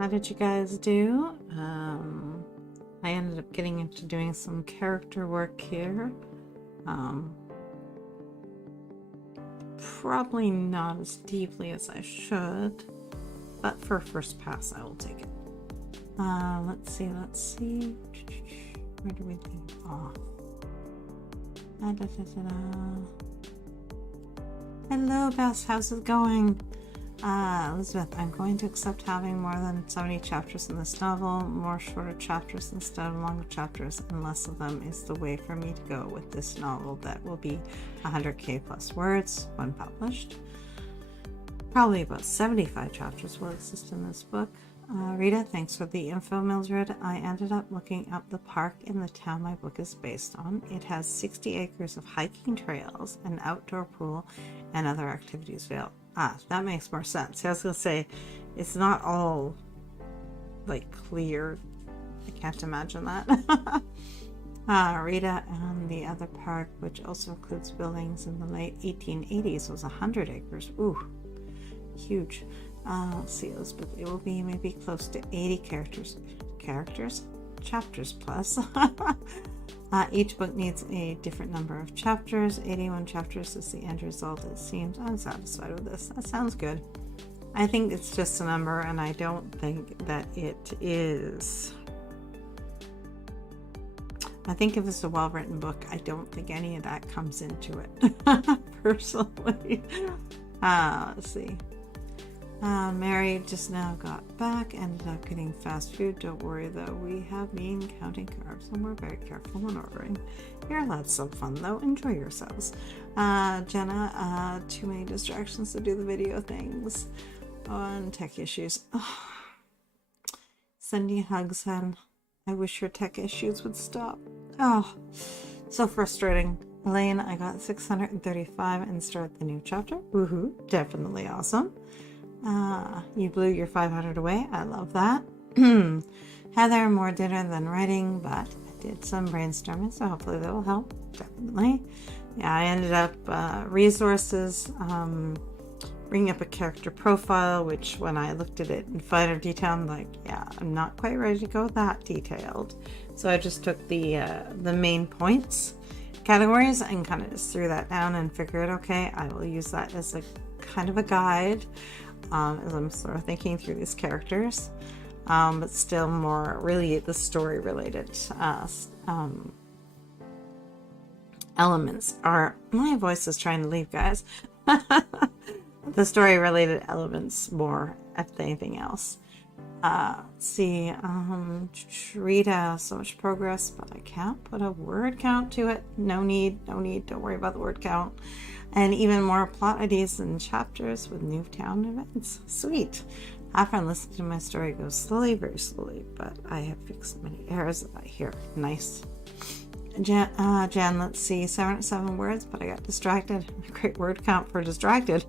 How did you guys do? I ended up getting into doing some character work here. Probably not as deeply as I should, but for first pass I will take it. Let's see. Where do we leave off? Hello, Bess. How's it going? Elizabeth, I'm going to accept having more than 70 chapters in this novel, more shorter chapters instead of longer chapters, and less of them is the way for me to go with this novel that will be 100k plus words when published. Probably about 75 chapters will exist in this book. Rita, thanks for the info, Mildred. I ended up looking up the park in the town my book is based on. It has 60 acres of hiking trails, an outdoor pool, and other activities available. That makes more sense. I was going to say, it's not all, like, clear. I can't imagine that. Rita, and the other park, which also includes buildings in the late 1880s, was 100 acres. Ooh, huge. Let's see, Elizabeth, it will be maybe close to 80 chapters plus. Each book needs a different number of chapters. 81 chapters is the end result, it seems. I'm satisfied with this. That sounds good. I think it's just a number, and I don't think that it is. I think if it's a well-written book, I don't think any of that comes into it, personally. Let's see. Mary just now got back, ended up getting fast food. Don't worry though, we have been counting carbs and we're very careful when ordering. Here, that's some fun though. Enjoy yourselves. Jenna, too many distractions to do the video things. And tech issues. Oh. Send you hugs, hun. I wish your tech issues would stop. Oh, so frustrating. Elaine, I got 635 and start the new chapter. Woohoo, definitely awesome. You blew your 500 away. I love that. Heather, more dinner than writing, but I did some brainstorming, so hopefully that will help. Definitely. Yeah, I ended up resources, bringing up a character profile, which when I looked at it in finer detail, I'm like, yeah, I'm not quite ready to go that detailed. So I just took the main points categories and kind of just threw that down and figured, okay, I will use that as a kind of a guide as I'm sort of thinking through these characters, but still more really the story related elements are. My voice is trying to leave, guys. The story related elements more than anything else. Let's see, Rita, so much progress, but I can't put a word count to it. No need, don't worry about the word count. And even more plot ideas and chapters with new town events. Sweet. After listening to my story goes slowly, very slowly, but I have fixed many errors that I hear. Nice. Jan, let's see, 7 words, but I got distracted. Great word count for distracted.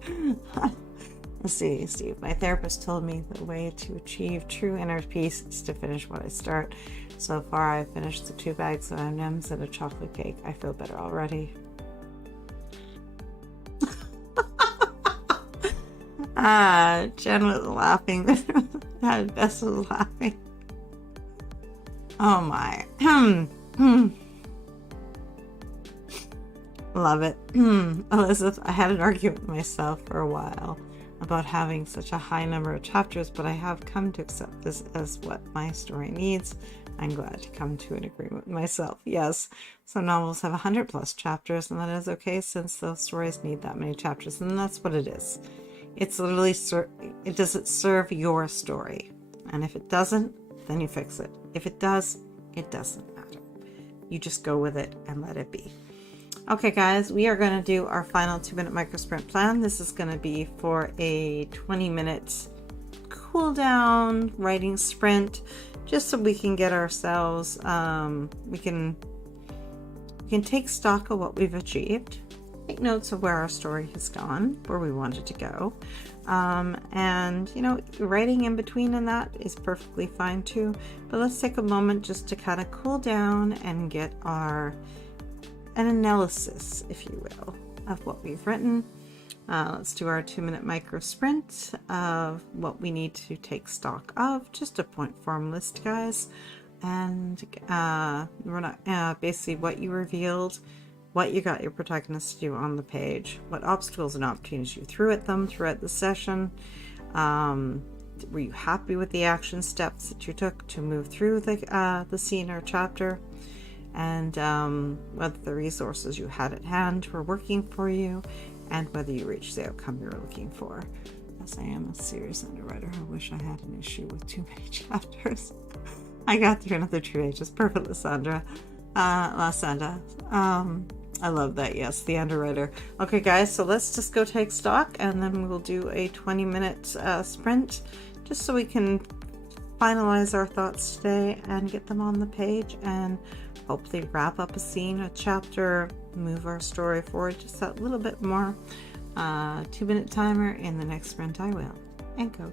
Let's see, Steve. My therapist told me the way to achieve true inner peace is to finish what I start. So far, I've finished the 2 bags of M&Ms and a chocolate cake. I feel better already. Jen was laughing. Bess was laughing. Oh my. Love it. Elizabeth, I had an argument with myself for a while about having such a high number of chapters, but I have come to accept this as what my story needs. I'm glad to come to an agreement with myself. Yes, some novels have 100 plus chapters, and that is okay since those stories need that many chapters, and that's what it is. It's literally, does it serve your story? And if it doesn't, then you fix it. If it does, it doesn't matter. You just go with it and let it be. Okay, guys, we are going to do our final 2-minute microsprint plan. This is going to be for a 20-minute cool down writing sprint, just so we can get ourselves, we can take stock of what we've achieved, take notes of where our story has gone, where we want it to go, and you know, writing in between in that is perfectly fine too, but let's take a moment just to kind of cool down and get an analysis, if you will, of what we've written. Let's do our 2-minute micro sprint of what we need to take stock of. Just a point form list, guys. And we're not basically what you revealed, what you got your protagonist to do on the page, what obstacles and opportunities you threw at them throughout the session. Were you happy with the action steps that you took to move through the scene or chapter? And whether the resources you had at hand were working for you, and whether you reached the outcome you were looking for. As I am a serious underwriter, I wish I had an issue with too many chapters. I got through another 2 pages. Perfect, Lysandra. I love that. Yes, the underwriter. Okay, guys, so let's just go take stock, and then we'll do a 20-minute sprint, just so we can finalize our thoughts today and get them on the page, and hopefully wrap up a scene, a chapter, move our story forward just that little bit more. 2-minute timer. In the next sprint I will. And go.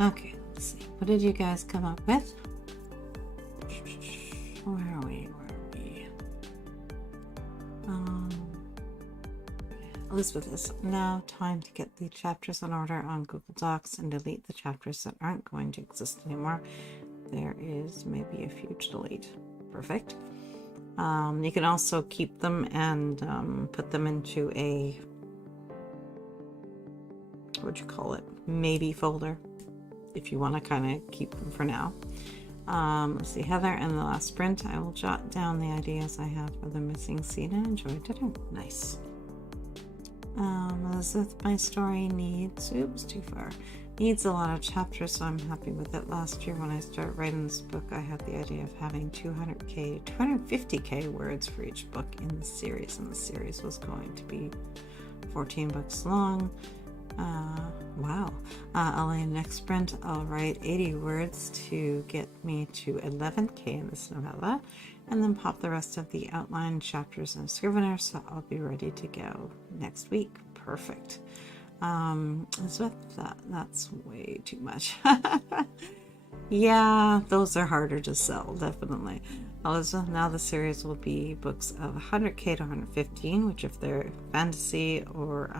Okay, let's see. What did you guys come up with? Where are we? Elizabeth is now time to get the chapters in order on Google Docs and delete the chapters that aren't going to exist anymore. There is maybe a huge delete. Perfect. You can also keep them and put them into a, what'd you call it? Maybe folder, if you want to kind of keep them for now. Let's see, Heather, in the last sprint, I will jot down the ideas I have for the missing scene and enjoy dinner. Nice. Elizabeth, my story needs, oops, too far. Needs a lot of chapters, so I'm happy with it. Last year when I started writing this book, I had the idea of having 250k words for each book in the series, and the series was going to be 14 books long. Wow. Elaine, next sprint, I'll write 80 words to get me to 11k in this novella, and then pop the rest of the outline chapters in Scrivener, so I'll be ready to go next week. Perfect. Elizabeth, that's way too much. Yeah, those are harder to sell, definitely. Elizabeth, now the series will be books of 100k to 115, which if they're fantasy or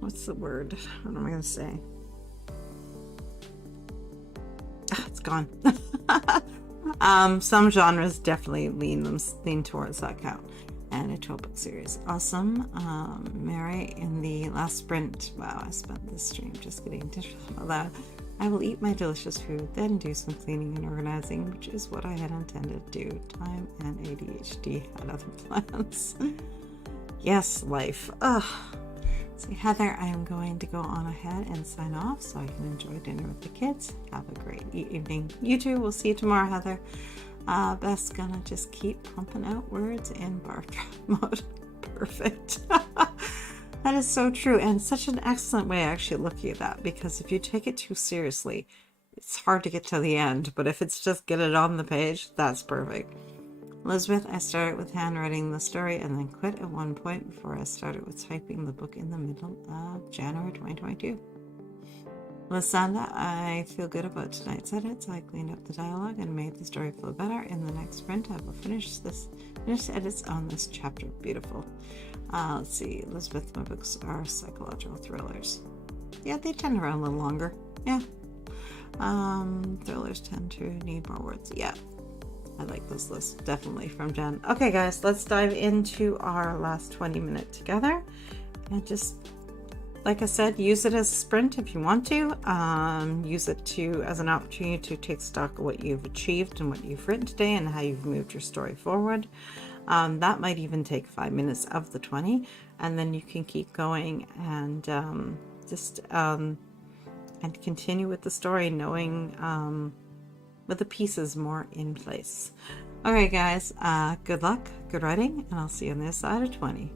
what's the word? What am I going to say? It's gone. Some genres definitely lean towards that count. And a 12-book series. Awesome. Mary, in the last sprint, wow, I spent this stream just getting to that. I will eat my delicious food, then do some cleaning and organizing, which is what I had intended to do. Time and ADHD had other plans. Yes, life. Ugh. So Heather, I am going to go on ahead and sign off so I can enjoy dinner with the kids. Have a great evening. You too. We'll see you tomorrow, Heather. Beth's gonna just keep pumping out words in bar trap mode. Perfect. That is so true, and such an excellent way actually looking at that, because if you take it too seriously, it's hard to get to the end, but if it's just get it on the page, that's perfect. Elizabeth, I started with handwriting the story and then quit at one point before I started with typing the book in the middle of January 2022. Lysanda, I feel good about tonight's edits. I cleaned up the dialogue and made the story flow better. In the next sprint, I will finish edits on this chapter. Beautiful. Let's see, Elizabeth, my books are psychological thrillers. Yeah, they tend to run a little longer. Yeah. Thrillers tend to need more words. Yeah. I like this list, definitely from Jen. Okay, guys, let's dive into our last 20 minutes together. And just, like I said, use it as a sprint if you want to. Use it as an opportunity to take stock of what you've achieved and what you've written today and how you've moved your story forward. That might even take 5 minutes of the 20, and then you can keep going and and continue with the story, knowing with the pieces more in place. All right, guys, good luck, good writing, and I'll see you on the other side of 20.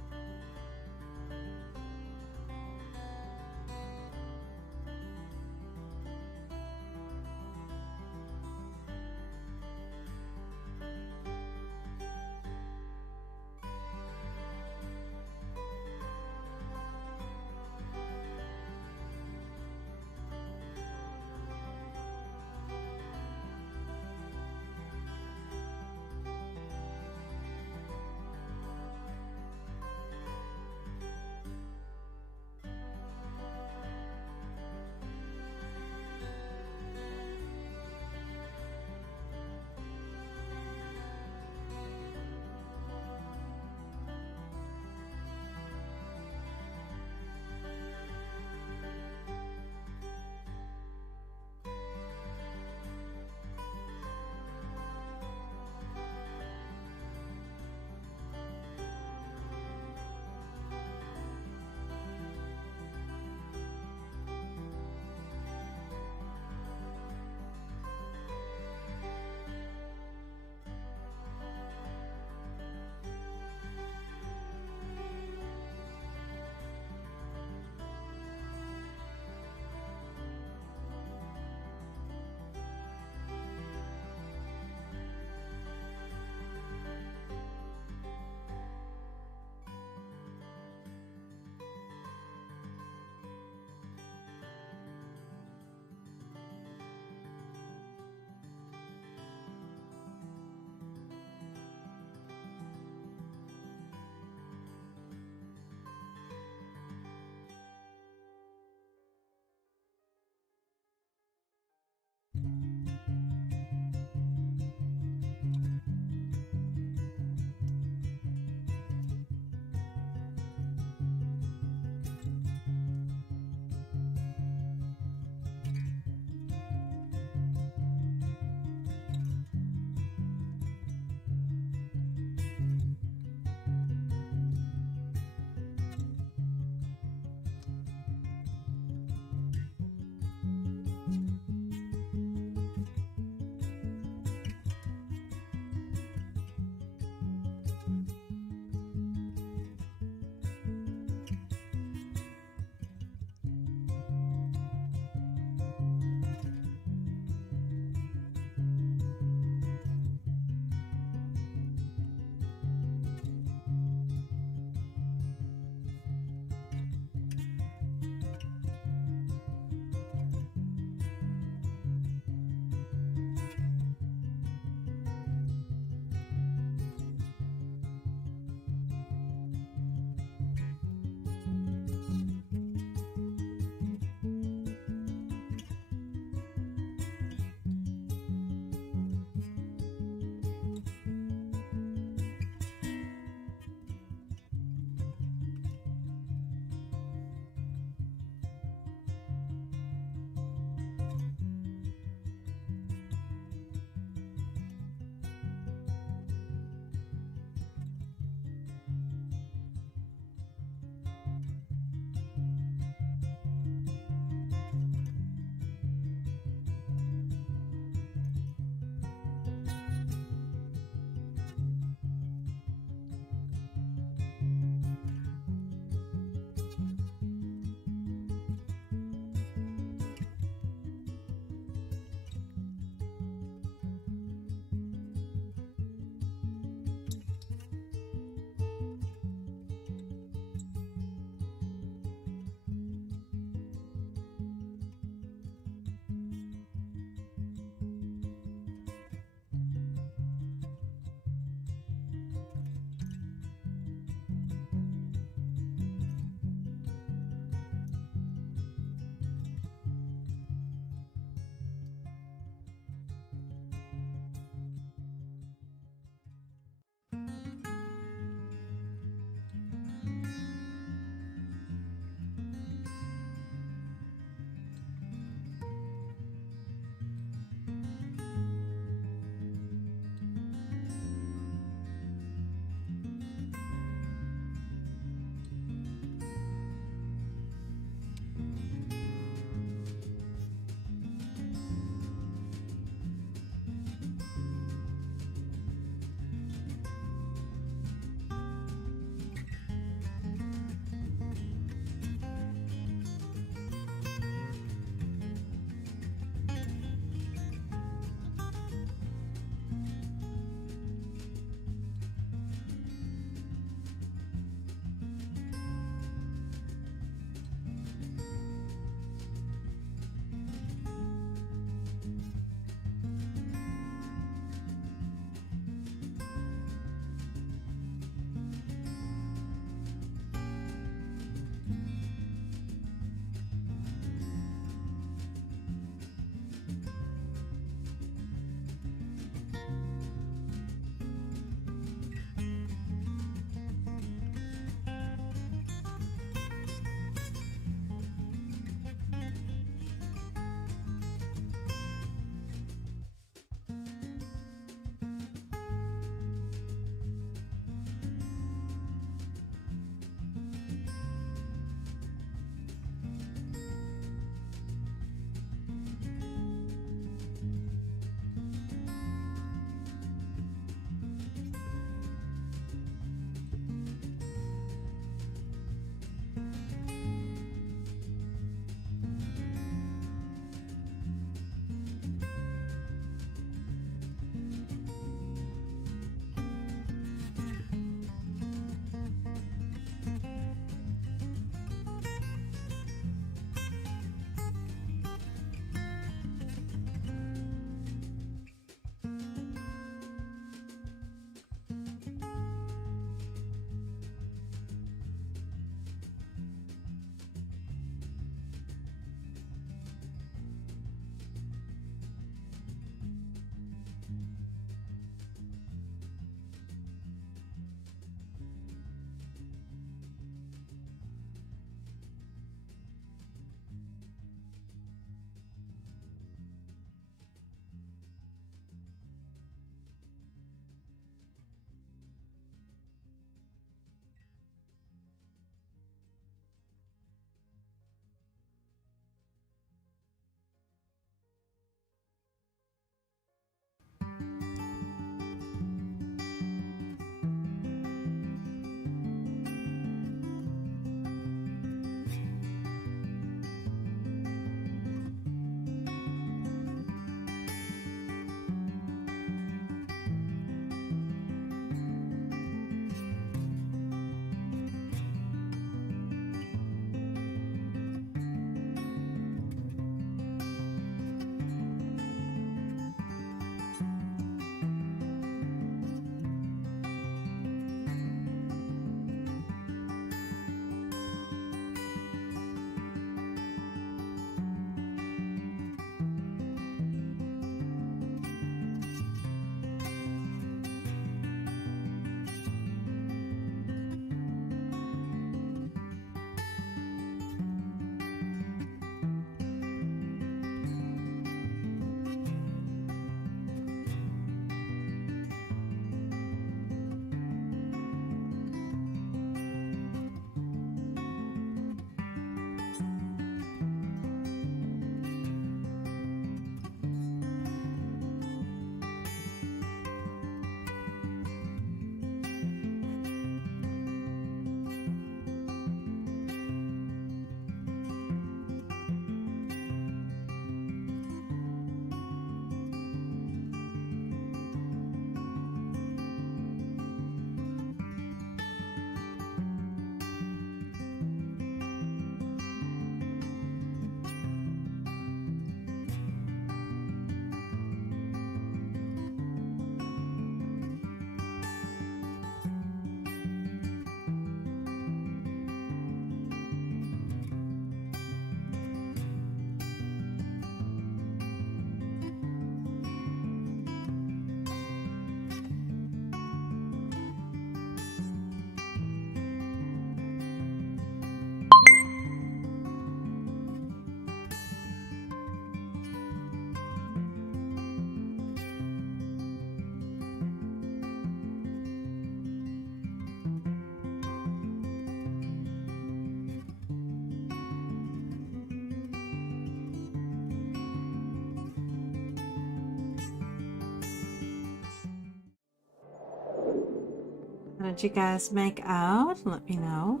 How did you guys make out? Let me know.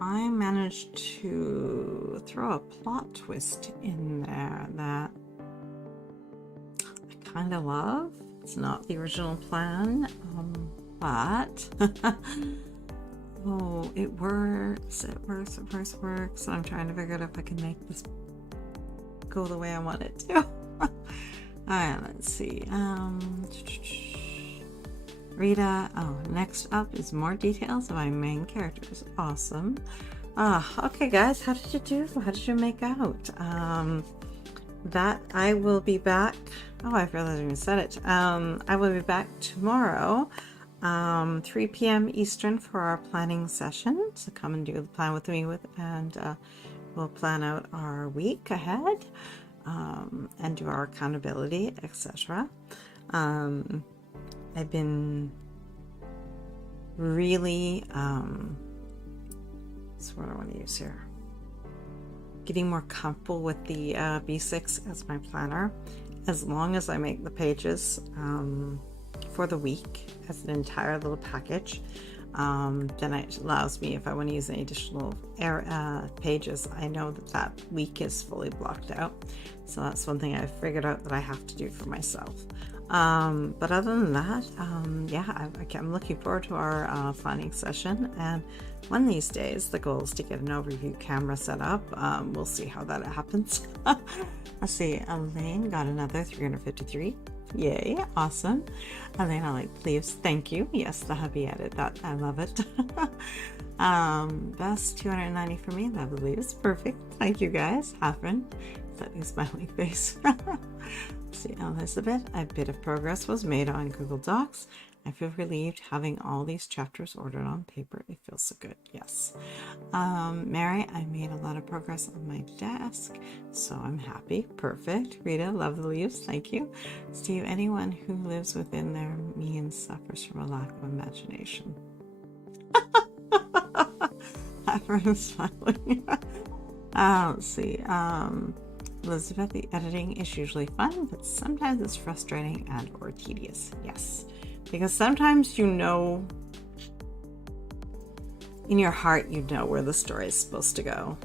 I managed to throw a plot twist in there that I kind of love. It's not the original plan, but oh, it works. It works. It works. It works. I'm trying to figure out if I can make this go the way I want it to. Alright, let's see. Rita. Oh, next up is more details of my main characters. Awesome. Okay, guys, how did you do? How did you make out? That I will be back. Oh, I realized I even said it. I will be back tomorrow, 3 p.m. Eastern for our planning session. So come and do the plan with me and we'll plan out our week ahead, and do our accountability, etc. I've been really, what's the word I want to use here? Getting more comfortable with the B6 as my planner. As long as I make the pages for the week as an entire little package, then it allows me, if I want to use any additional pages, I know that week is fully blocked out. So that's one thing I've figured out that I have to do for myself. But other than that, yeah, I'm looking forward to our planning session, and one of these days the goal is to get an overview camera set up. We'll see how that happens. Let's see, Elaine got another 353. Yay, awesome. Elaine, I like leaves. Thank you. Yes, the hubby added that. I love it. Best 290 for me. Love the leaves. Perfect. Thank you guys. Hafren. That is smiling face. Let's see, Elizabeth. A bit of progress was made on Google Docs. I feel relieved having all these chapters ordered on paper. It feels so good. Yes. Mary, I made a lot of progress on my desk, so I'm happy. Perfect. Rita, love the leaves. Thank you. Steve, anyone who lives within their means suffers from a lack of imagination. I'm smiling. Let's see. Elizabeth, the editing is usually fun, but sometimes it's frustrating and or tedious. Yes. Because sometimes you know, in your heart, you know where the story is supposed to go.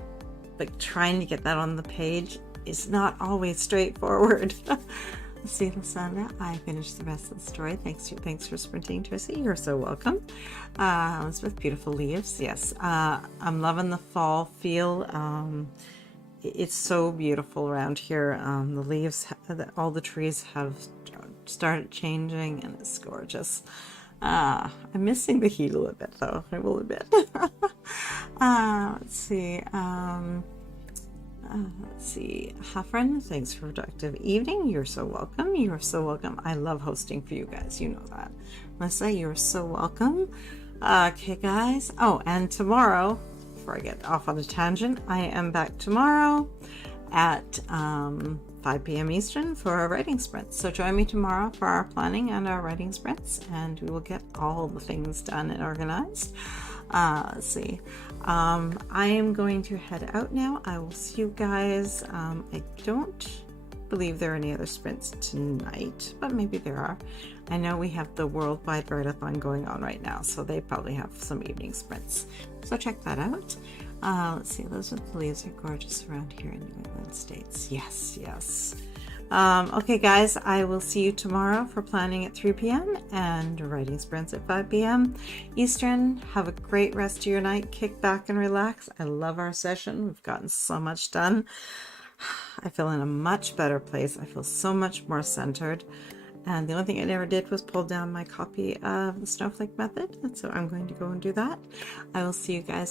But trying to get that on the page is not always straightforward. Let's see, Lysandra, I finished the rest of the story. Thanks for sprinting, Tracy. You're so welcome. Elizabeth, beautiful leaves. Yes, I'm loving the fall feel. It's so beautiful around here. The leaves, all the trees have started changing, and it's gorgeous. I'm missing the heat a little bit, though, I will admit. Let's see. Hafren, thanks for a productive evening. You're so welcome. You are so welcome. I love hosting for you guys. You know that. Melissa, you're so welcome. Okay, guys. Oh, and tomorrow, before I get off on a tangent, I am back tomorrow at 5 p.m. Eastern for our writing sprints. So join me tomorrow for our planning and our writing sprints, and we will get all the things done and organized. Let's see. I am going to head out now. I will see you guys. I don't believe there are any other sprints tonight, but maybe there are. I know we have the Worldwide Write-a-thon going on right now, so they probably have some evening sprints. So check that out. Let's see, Elizabeth, the leaves are gorgeous around here in New England States. Yes, yes. Okay, guys, I will see you tomorrow for planning at 3 p.m. and writing sprints at 5 p.m. Eastern. Have a great rest of your night. Kick back and relax. I love our session. We've gotten so much done. I feel in a much better place. I feel so much more centered. And the only thing I never did was pull down my copy of the Snowflake Method. And so I'm going to go and do that. I will see you guys